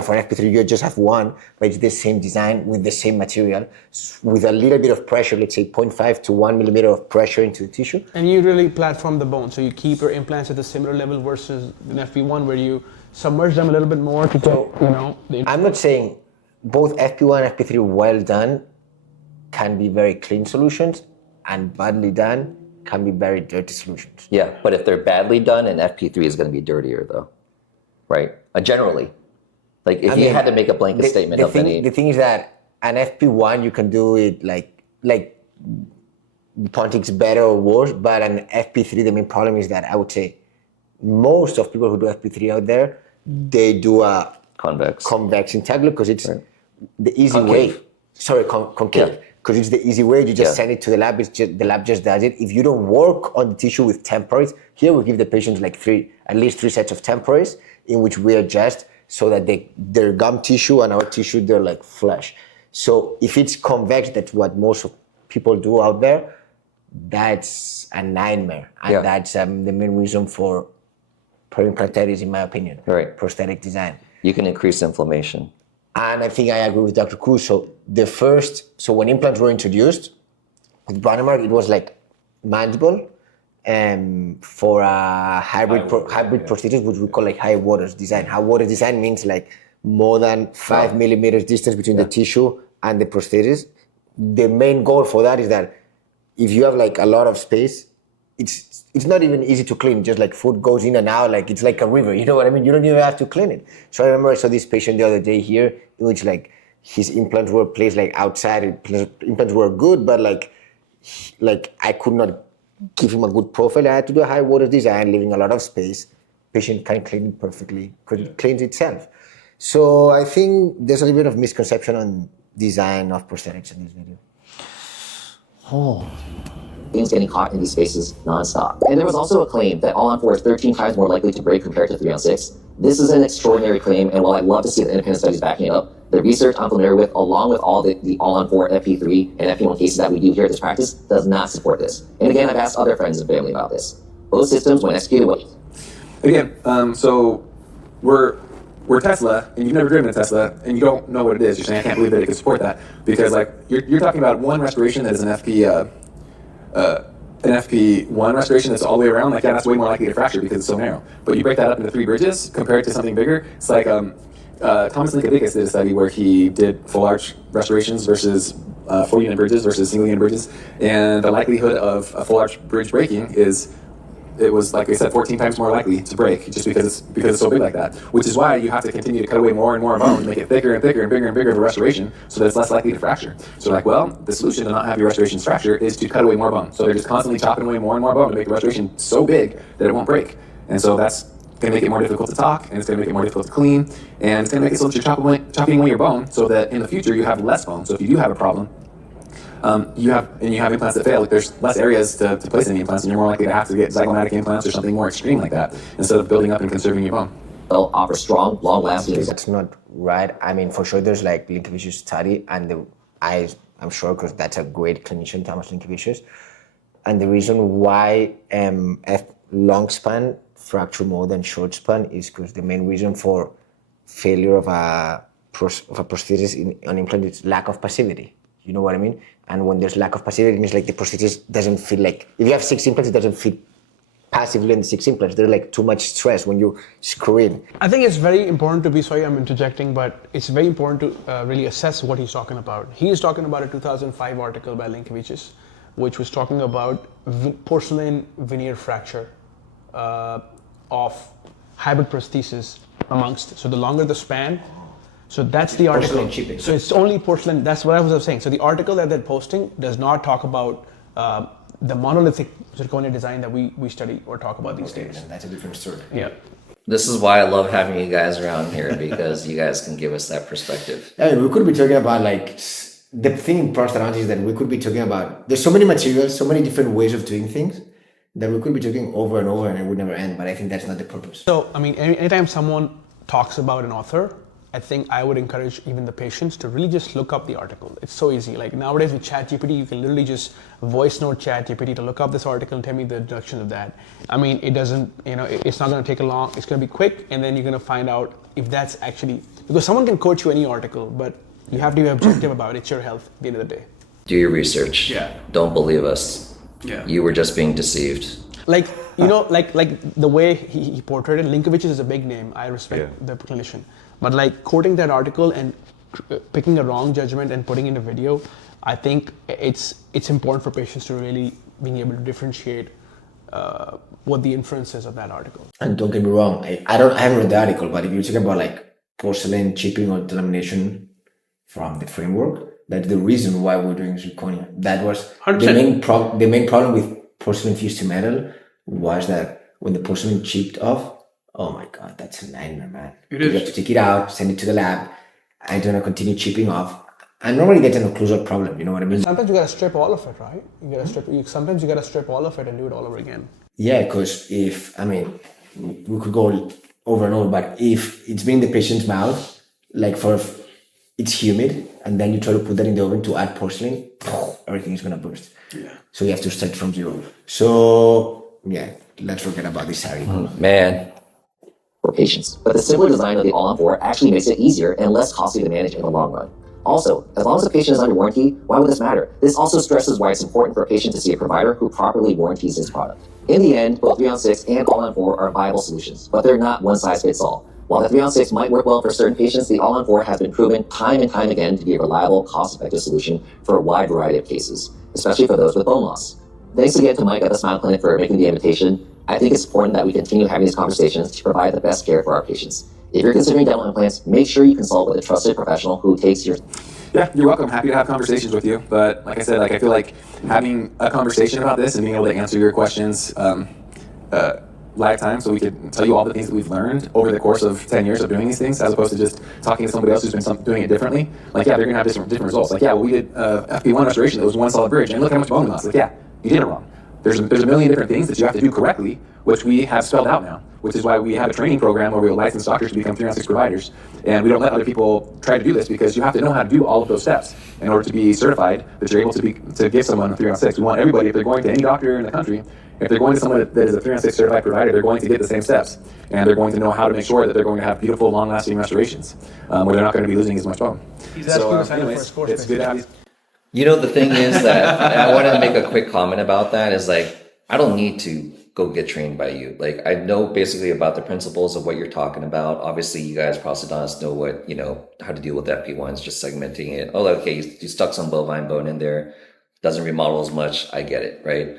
for an FP3, you just have one, but it's the same design with the same material, with a little bit of pressure, let's say 0.5 to 1 millimeter of pressure into the tissue. And you really platform the bone. So you keep your implants at a similar level versus an FP1 where you submerge them a little bit more to get, I'm not saying both FP1 and FP3 well done can be very clean solutions, and badly done can be very dirty solutions. Yeah, but if they're badly done, an FP3 is going to be dirtier though, right? Generally. Like if you had to make a blanket statement of any... The thing is that an FP1, you can do it like pontic's better or worse, but an FP3, the main problem is that I would say most of people who do FP3 out there, they do a convex intaglio because it's the easy way. Sorry, concave. Because it's the easy way, you just send it to the lab, the lab just does it. If you don't work on the tissue with temporaries, here we give the patients like at least three sets of temporaries in which we adjust so that their gum tissue and our tissue, they're like flush. So if it's convex, that's what most people do out there, that's a nightmare. And that's the main reason for peri-implantitis, in my opinion. Right. Prosthetic design. You can increase inflammation. And I think I agree with Dr. Cruz. So when implants were introduced, with Brandenburg, it was like manageable for a hybrid prosthesis, which we call like high waters design. High waters design means like more than 5 millimeters distance between the tissue and the prosthesis. The main goal for that is that if you have like a lot of space, it's not even easy to clean. Just like food goes in and out, like it's like a river. You know what I mean? You don't even have to clean it. So I remember I saw this patient the other day here, in which like his implants were placed like outside. Implants were good, but like I could not give him a good profile. I had to do a high water design, leaving a lot of space. Patient can't clean it perfectly because it cleans itself. So I think there's a little bit of misconception on design of prosthetics in this video. Things getting caught in these spaces nonstop. And there was also a claim that All-On-4 is 13 times more likely to break compared to 3-on-6. This is an extraordinary claim, and while I'd love to see the independent studies backing it up, the research I'm familiar with, along with all the All-On-4, FP3, and FP1 cases that we do here at this practice, does not support this. And again, I've asked other friends and family about this. Both systems, when executed well. Again, so we're Tesla, and you've never driven a Tesla, and you don't know what it is. You're saying, I can't believe that it could support that. Because like you're talking about one restoration that is an FP1 restoration that's all the way around, like that's way more likely to fracture because it's so narrow. But you break that up into 3 bridges compared to something bigger. It's like Thomas Linkovic did a study where he did full arch restorations versus 4-unit bridges versus single-unit bridges, and the likelihood of a full arch bridge breaking it was like they said 14 times more likely to break just because it's so big like that, which is why you have to continue to cut away more and more bone to make it thicker and thicker and bigger and bigger of a restoration so that it's less likely to fracture. So like, well, the solution to not have your restorations fracture is to cut away more bone. So they're just constantly chopping away more and more bone to make the restoration so big that it won't break. And so that's going to make it more difficult to talk, and it's going to make it more difficult to clean, and it's going to make it so that you're chopping away your bone so that in the future you have less bone. So if you do have a problem, you have implants that fail, like there's less areas to place any implants, and you're more likely to have to get zygomatic implants or something more extreme like that instead of building up and conserving your bone. They'll offer strong, long-lasting results. That's not right. I mean, for sure, there's like Linkovicius study, and I'm sure because that's a great clinician, Thomas Linkovicius, and the reason why long span fracture more than short span is because the main reason for failure of a prosthesis on implant is lack of passivity. You know what I mean? And when there's lack of passivity, it means like the prosthesis doesn't feel like, if you have 6 implants, it doesn't fit passively in the 6 implants. There's like too much stress when you screw in. I think it's very important to be, sorry I'm interjecting, but it's very important to really assess what he's talking about. He is talking about a 2005 article by Linkovicius, which was talking about porcelain veneer fracture of hybrid prosthesis amongst, so the longer the span, so that's the article. Porcelain chipping. So it's only porcelain, that's what I was saying. So the article that they're posting does not talk about the monolithic zirconia design that we study or talk about these days. That's a different story. Yeah. This is why I love having you guys around here, because you guys can give us that perspective. I mean, we could be talking about like, the thing in prosthodontics is that we could be talking about, there's so many materials, so many different ways of doing things that we could be talking over and over and it would never end, but I think that's not the purpose. So, I mean, anytime someone talks about an author, I think I would encourage even the patients to really just look up the article. It's so easy. Like nowadays with ChatGPT, you can literally just voice note ChatGPT to look up this article and tell me the introduction of that. I mean, it doesn't, it's not going to take a long, it's going to be quick, and then you're going to find out if that's actually, because someone can quote you any article, but you have to be objective about it. It's your health at the end of the day. Do your research. Yeah. Don't believe us. Yeah. You were just being deceived. Like, like the way he portrayed it, Linkovicius is a big name. I respect the clinician. But like quoting that article and picking a wrong judgment and putting in a video, I think it's important for patients to really being able to differentiate what the inference is of that article. And don't get me wrong, I haven't read the article, but if you're talking about like porcelain chipping or delamination from the framework, that's the reason why we're doing zirconia. That was 100%. the main problem with porcelain fused to metal was that when the porcelain chipped off, oh my God, that's a nightmare, man. You have to take it out, send it to the lab, and then continue chipping off. And normally that's an occlusal problem, you know what I mean? Sometimes you gotta strip all of it, right? Sometimes you gotta strip all of it and do it all over again. Yeah, because we could go over and over, but if it's been in the patient's mouth, like for it's humid, and then you try to put that in the oven to add porcelain, everything is gonna burst. Yeah. So you have to start from zero. So yeah, let's forget about this area. Man. For patients. But the simpler design of the All-On-4 actually makes it easier and less costly to manage in the long run. Also, as long as the patient is under warranty, why would this matter? This also stresses why it's important for a patient to see a provider who properly warranties his product. In the end, both 3-on-6 and All-On-4 are viable solutions, but they're not one size fits all. While the 3-on-6 might work well for certain patients, the All-On-4 has been proven time and time again to be a reliable, cost-effective solution for a wide variety of cases, especially for those with bone loss. Thanks again to Mike at the Smile Clinic for making the invitation. I think it's important that we continue having these conversations to provide the best care for our patients. If you're considering dental implants, make sure you consult with a trusted professional who takes your... Yeah, you're welcome. Happy to have conversations with you. But like I said, I feel like having a conversation about this and being able to answer your questions lag time, so we could tell you all the things that we've learned over the course of 10 years of doing these things, as opposed to just talking to somebody else who's been doing it differently. Like, yeah, they're gonna have different results. Like, yeah, well, we did FP1 restoration that was one solid bridge, and look how much bone we lost. Like, yeah, you did it wrong. There's a million different things that you have to do correctly, which we have spelled out now, which is why we have a training program where we license doctors to become 3-on-6 providers. And we don't let other people try to do this, because you have to know how to do all of those steps in order to be certified that you're able to give someone a 3-on-6. We want everybody, if they're going to any doctor in the country, if they're going to someone that is a 3-on-6 certified provider, they're going to get the same steps. And they're going to know how to make sure that they're going to have beautiful, long-lasting restorations, where they're not going to be losing as much bone. He's asking to sign up for a course. It's good to have these. You know, the thing is that, and I wanted to make a quick comment about that, is like, I don't need to go get trained by you. Like, I know basically about the principles of what you're talking about. Obviously, you guys prosthodontists know what, how to deal with FP1s, just segmenting it. Oh, okay, you stuck some bovine bone in there. Doesn't remodel as much. I get it, right?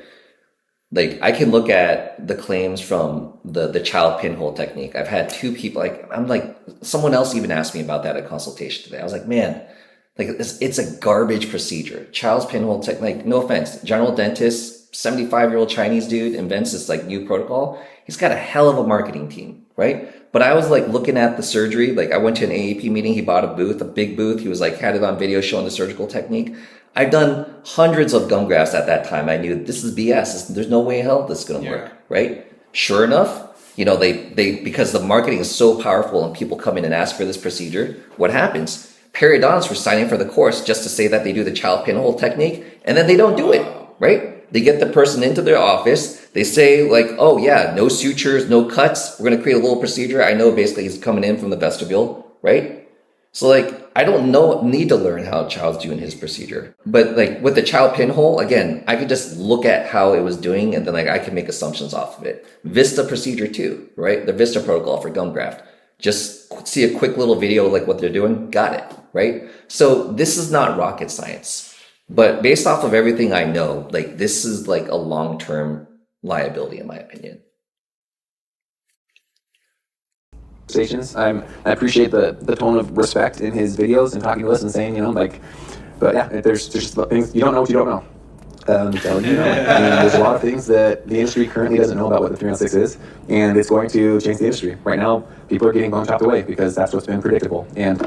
Like, I can look at the claims from the child pinhole technique. I've had two people, someone else even asked me about that at consultation today. I was like, man, it's a garbage procedure. Child's pinhole technique, no offense, general dentist, 75-year-old Chinese dude invents this new protocol. He's got a hell of a marketing team, right? But I was looking at the surgery. I went to an AAP meeting. He bought a big booth. He was had it on video showing the surgical technique. I've done hundreds of gum grafts at that time. I knew this is BS. There's no way in hell this is going to work, right? Sure enough, they because the marketing is so powerful and people come in and ask for this procedure, what happens? Periodontists were signing for the course just to say that they do the child pinhole technique, and then they don't do it, right? They get the person into their office. They say oh yeah, no sutures, no cuts. We're going to create a little procedure. I know basically he's coming in from the vestibule, right? So I don't need to learn how a child's doing his procedure. But with the child pinhole, again, I could just look at how it was doing, and then I can make assumptions off of it. Vista procedure too, right? The Vista protocol for gum graft. Just see a quick little video what they're doing. Got it, right? So this is not rocket science. But based off of everything I know, this is a long-term liability in my opinion. I appreciate the tone of respect in his videos and talking to us and saying, but yeah, there's just things you don't know what you don't know. There's a lot of things that the industry currently doesn't know about what the 3-on-6 is, and it's going to change the industry. Right now, people are getting bone chopped away because that's what's been predictable. And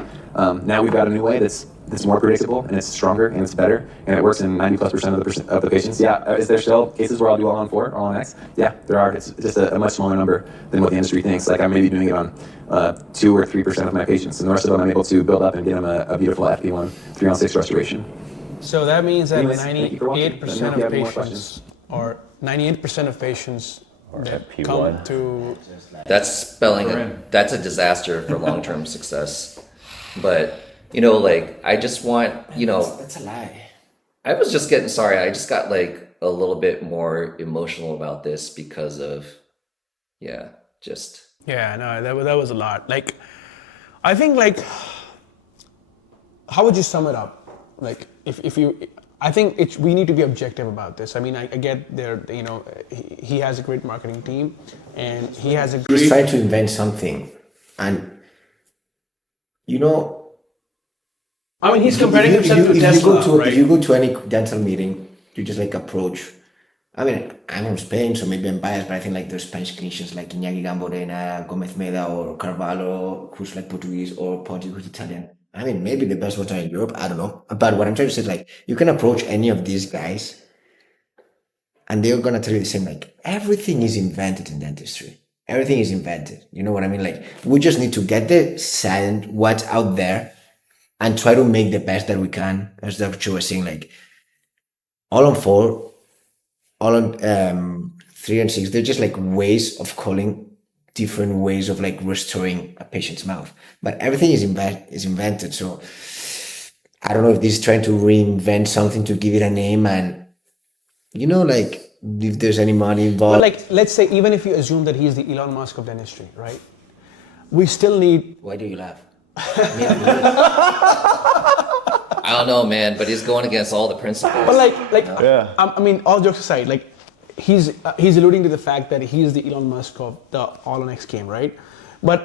now we've got a new way that's more predictable, and it's stronger, and it's better, and it works in 90+% of the patients. Yeah, is there still cases where I'll do All-On-4, All-On-X? Yeah, there are. It's just a much smaller number than what the industry thinks. I may be doing it on 2 or 3% of my patients, and the rest of them I'm able to build up and get them a beautiful FP1 3-on-6 restoration. So that means that Anyways, 98% of patients, or 98% of patients that FP1. come to... That's that's a disaster for long-term success. But, I just want, That's a lie. I was just getting, sorry, I just got a little bit more emotional about this because of, Yeah, no, that was a lot. I think how would you sum it up? If you, I think we need to be objective about this. I mean, I get there, he has a great marketing team, and he has a great... He's trying to invent something, and I mean, he's comparing himself to Tesla, right? If you go to any dental meeting, you just approach. I mean, I'm from Spain, so maybe I'm biased, but I think there's Spanish clinicians like Iñaki Gamborena, Gomez Meda, or Carvalho, who's Portuguese, or Ponti, who's Italian. I mean, maybe the best ones are in Europe. I don't know. But what I'm trying to say is you can approach any of these guys, and they're gonna tell you the same. Everything is invented in dentistry. Everything is invented. You know what I mean? We just need to get the science, what's out there, and try to make the best that we can. As Dr. Choi was saying, like All-On-4, All-On 3 and 6, they're just like ways of calling different ways of like restoring a patient's mouth. But everything is invented. So I don't know if this is trying to reinvent something to give it a name, and like if there's any money involved. But like, let's say even if you assume that he's the Elon Musk of dentistry, right? We still need. Why do you laugh? I don't know, man, but he's going against all the principles. But like, Yeah. I mean, all jokes aside, like he's alluding to the fact that he's the Elon Musk of the All-On-X game, right? But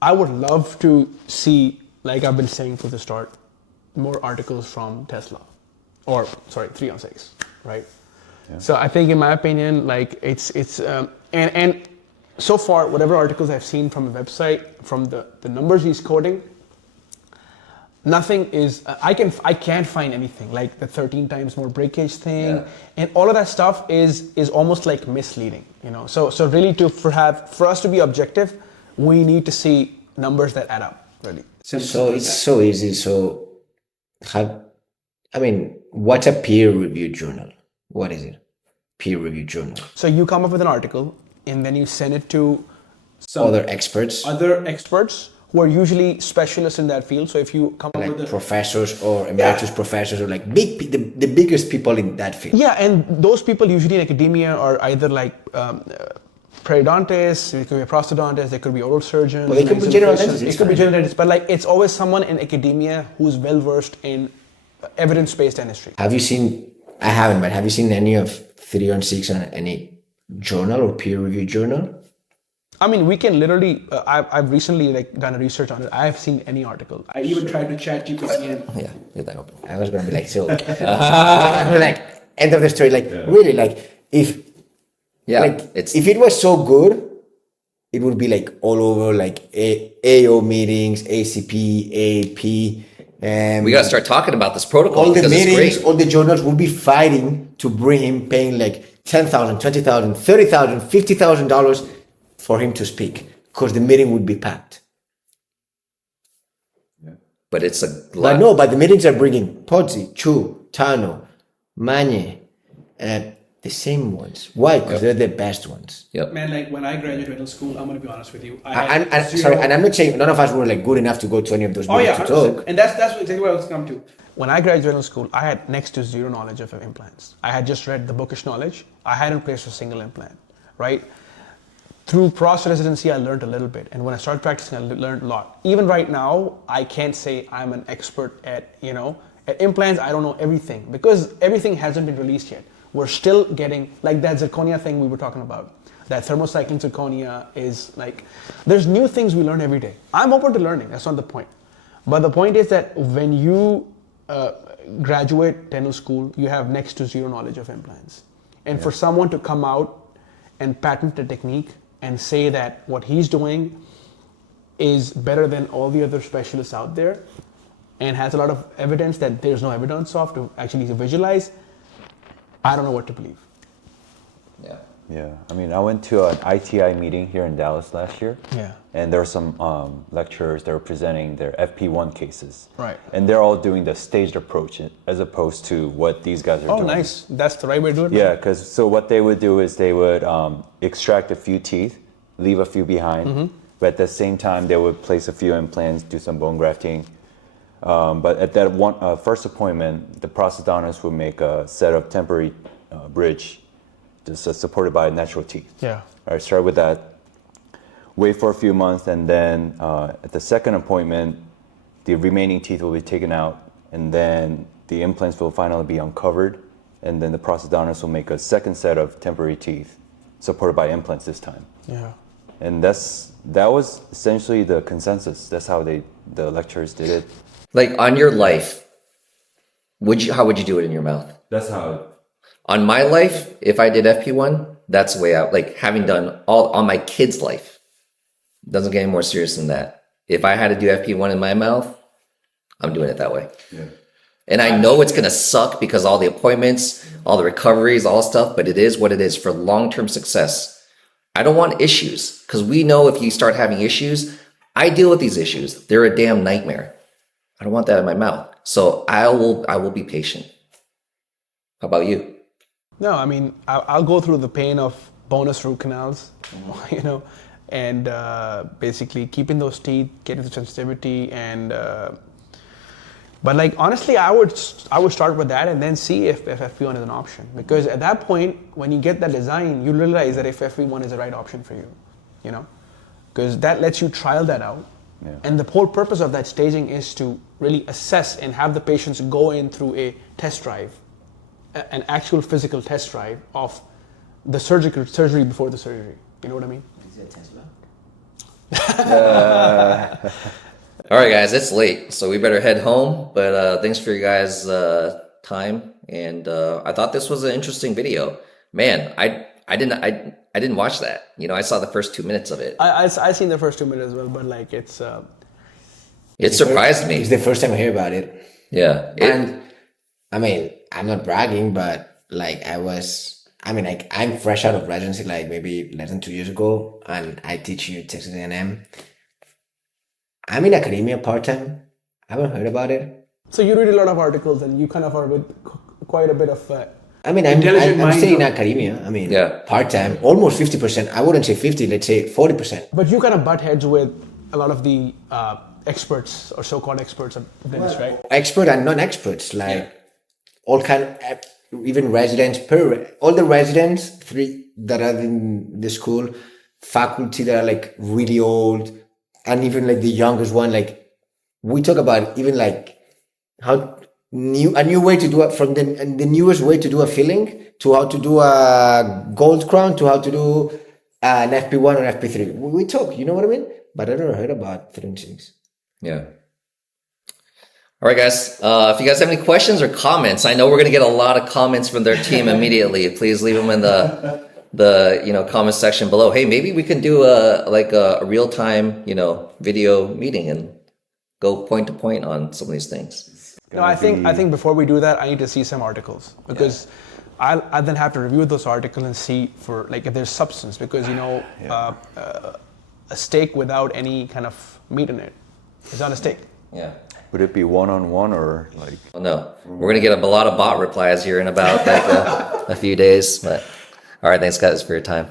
I would love to see, like I've been saying from the start, more articles from Tesla, or sorry, 3 on 6, right? Yeah. So I think, in my opinion, like it's and so far, whatever articles I've seen from the website, from the numbers he's quoting, nothing is. I can't find anything like the 13 times more breakage thing, and all of that stuff is almost like misleading, So really, for us to be objective, we need to see numbers that add up, really. So it's so easy. So what's a peer-reviewed journal? What is it? Peer-reviewed journal. So you come up with an article, and then you send it to Other experts who are usually specialists in that field. So if you come up like with professors or emeritus professors, or like the biggest people in that field. Yeah, and those people usually in academia are either like periodontists, it could be a prosthodontist, they could be oral surgeons. Well, they could be general dentists. It could be general dentists, but like it's always someone in academia who's well versed in evidence-based dentistry. Have you seen? I haven't, but have you seen any of 3 on 6 on any journal or peer-reviewed journal? I mean, we can literally. I've recently done a research on it. I have seen any article. I even tried to chat GPT and Yeah, get that open. I was gonna be like, so like end of the story. Like really, like if if it was so good, it would be like all over, like AO meetings, ACP, AP. We gotta start talking about this protocol. All the because it's meetings, great. all the journals would be fighting to bring him, paying like $10,000, $20,000, $30,000, $50,000 for him to speak, because the meeting would be packed. But it's a But no, but the meetings are bringing Pozzi, Chu, Tano, Magne, the same ones. Why? Because they're the best ones. Yep. man, like when I graduated dental school, I'm gonna be honest with you. And I'm not saying none of us were like good enough to go to any of those meetings to 100%. talk. And that's exactly what I was coming to. When I graduated dental school, I had next to zero knowledge of implants. I had just read the bookish knowledge. I hadn't placed a single implant, right? Through pros residency, I learned a little bit. And when I started practicing, I learned a lot. Even right now, I can't say I'm an expert at implants. I don't know everything because everything hasn't been released yet. We're still getting, like that zirconia thing we were talking about. That thermocycling zirconia is like, there's new things we learn every day. I'm open to learning, that's not the point. But the point is that when you graduate dental school, you have next to zero knowledge of implants. And for someone to come out and patent a technique and say that what he's doing is better than all the other specialists out there and has a lot of evidence that there's no evidence of to actually visualize, I don't know what to believe. Yeah. Yeah, I mean, I went to an ITI meeting here in Dallas last year. Yeah. And there were some lecturers that were presenting their FP1 cases. Right. And they're all doing the staged approach as opposed to what these guys are doing. Oh, nice. That's the right way to do it? Yeah, because so what they would do is they would extract a few teeth, leave a few behind, but at the same time they would place a few implants, do some bone grafting. But at that first appointment, the prosthodontist would make a set of temporary bridge, just supported by natural teeth. Yeah. All right, start with that. Wait for a few months, and then at the second appointment, the remaining teeth will be taken out, and then the implants will finally be uncovered, and then the prosthodontist will make a second set of temporary teeth, supported by implants this time. Yeah. And that was essentially the consensus. That's how the lecturers did it. Like on your life, how would you do it in your mouth? That's how. On my life, if I did FP1, that's the way out. Like having done all on my kid's life, doesn't get any more serious than that. If I had to do FP1 in my mouth, I'm doing it that way. Yeah. And I know it's going to suck because all the appointments, all the recoveries, all stuff, but it is what it is for long-term success. I don't want issues because we know if you start having issues, I deal with these issues. They're a damn nightmare. I don't want that in my mouth. So I will be patient. How about you? No, I mean, I'll go through the pain of bonus root canals, you know, and basically keeping those teeth, getting the sensitivity, and but like honestly, I would start with that and then see if FP1 is an option, because at that point, when you get that design, you realize that if FP1 is the right option for you, you know, because that lets you trial that out. Yeah. And the whole purpose of that staging is to really assess and have the patients go in through a test drive, an actual physical test drive of the surgery before the surgery. You know what I mean? Is it Tesla? All right, guys, it's late, so we better head home. But thanks for your guys' time, and I thought this was an interesting video. Man, I didn't watch that. You know, I saw the first 2 minutes of it. I seen the first 2 minutes as well, but like it's. It surprised me. It's the first time I hear about it. Yeah, And I mean, I'm not bragging, but like I'm fresh out of residency, like maybe less than 2 years ago, and I teach you Texas A&M. I'm in academia part-time. I haven't heard about it. So you read a lot of articles, and you kind of are with quite a bit of. I mean, Intelligent I'm minds still in are- academia. I mean, Yeah. part-time, almost 50%. I wouldn't say 50, let's say 40%. But you kind of butt heads with a lot of the experts or so-called experts of dentists, right? Expert and non-experts, like all kind of, even residents, all the residents, 3 that are in the school, faculty that are like really old, and even like the youngest one, like we talk about even like how a new way to do it, from the newest way to do a filling to how to do a gold crown to how to do an FP1 or FP3. We talk, you know what I mean? But I never heard about certain things. yeah. All right, guys. If you guys have any questions or comments, I know we're gonna get a lot of comments from their team immediately. Please leave them in the comment section below. Hey, maybe we can do a real time video meeting and go point to point on some of these things. No, I think before we do that, I need to see some articles, because I then have to review those articles and see for like if there's substance, because a steak without any kind of meat in it is not a steak. Yeah. Would it be one-on-one or like? Well, no, we're gonna get a lot of bot replies here in about like a few days. But all right, thanks guys for your time.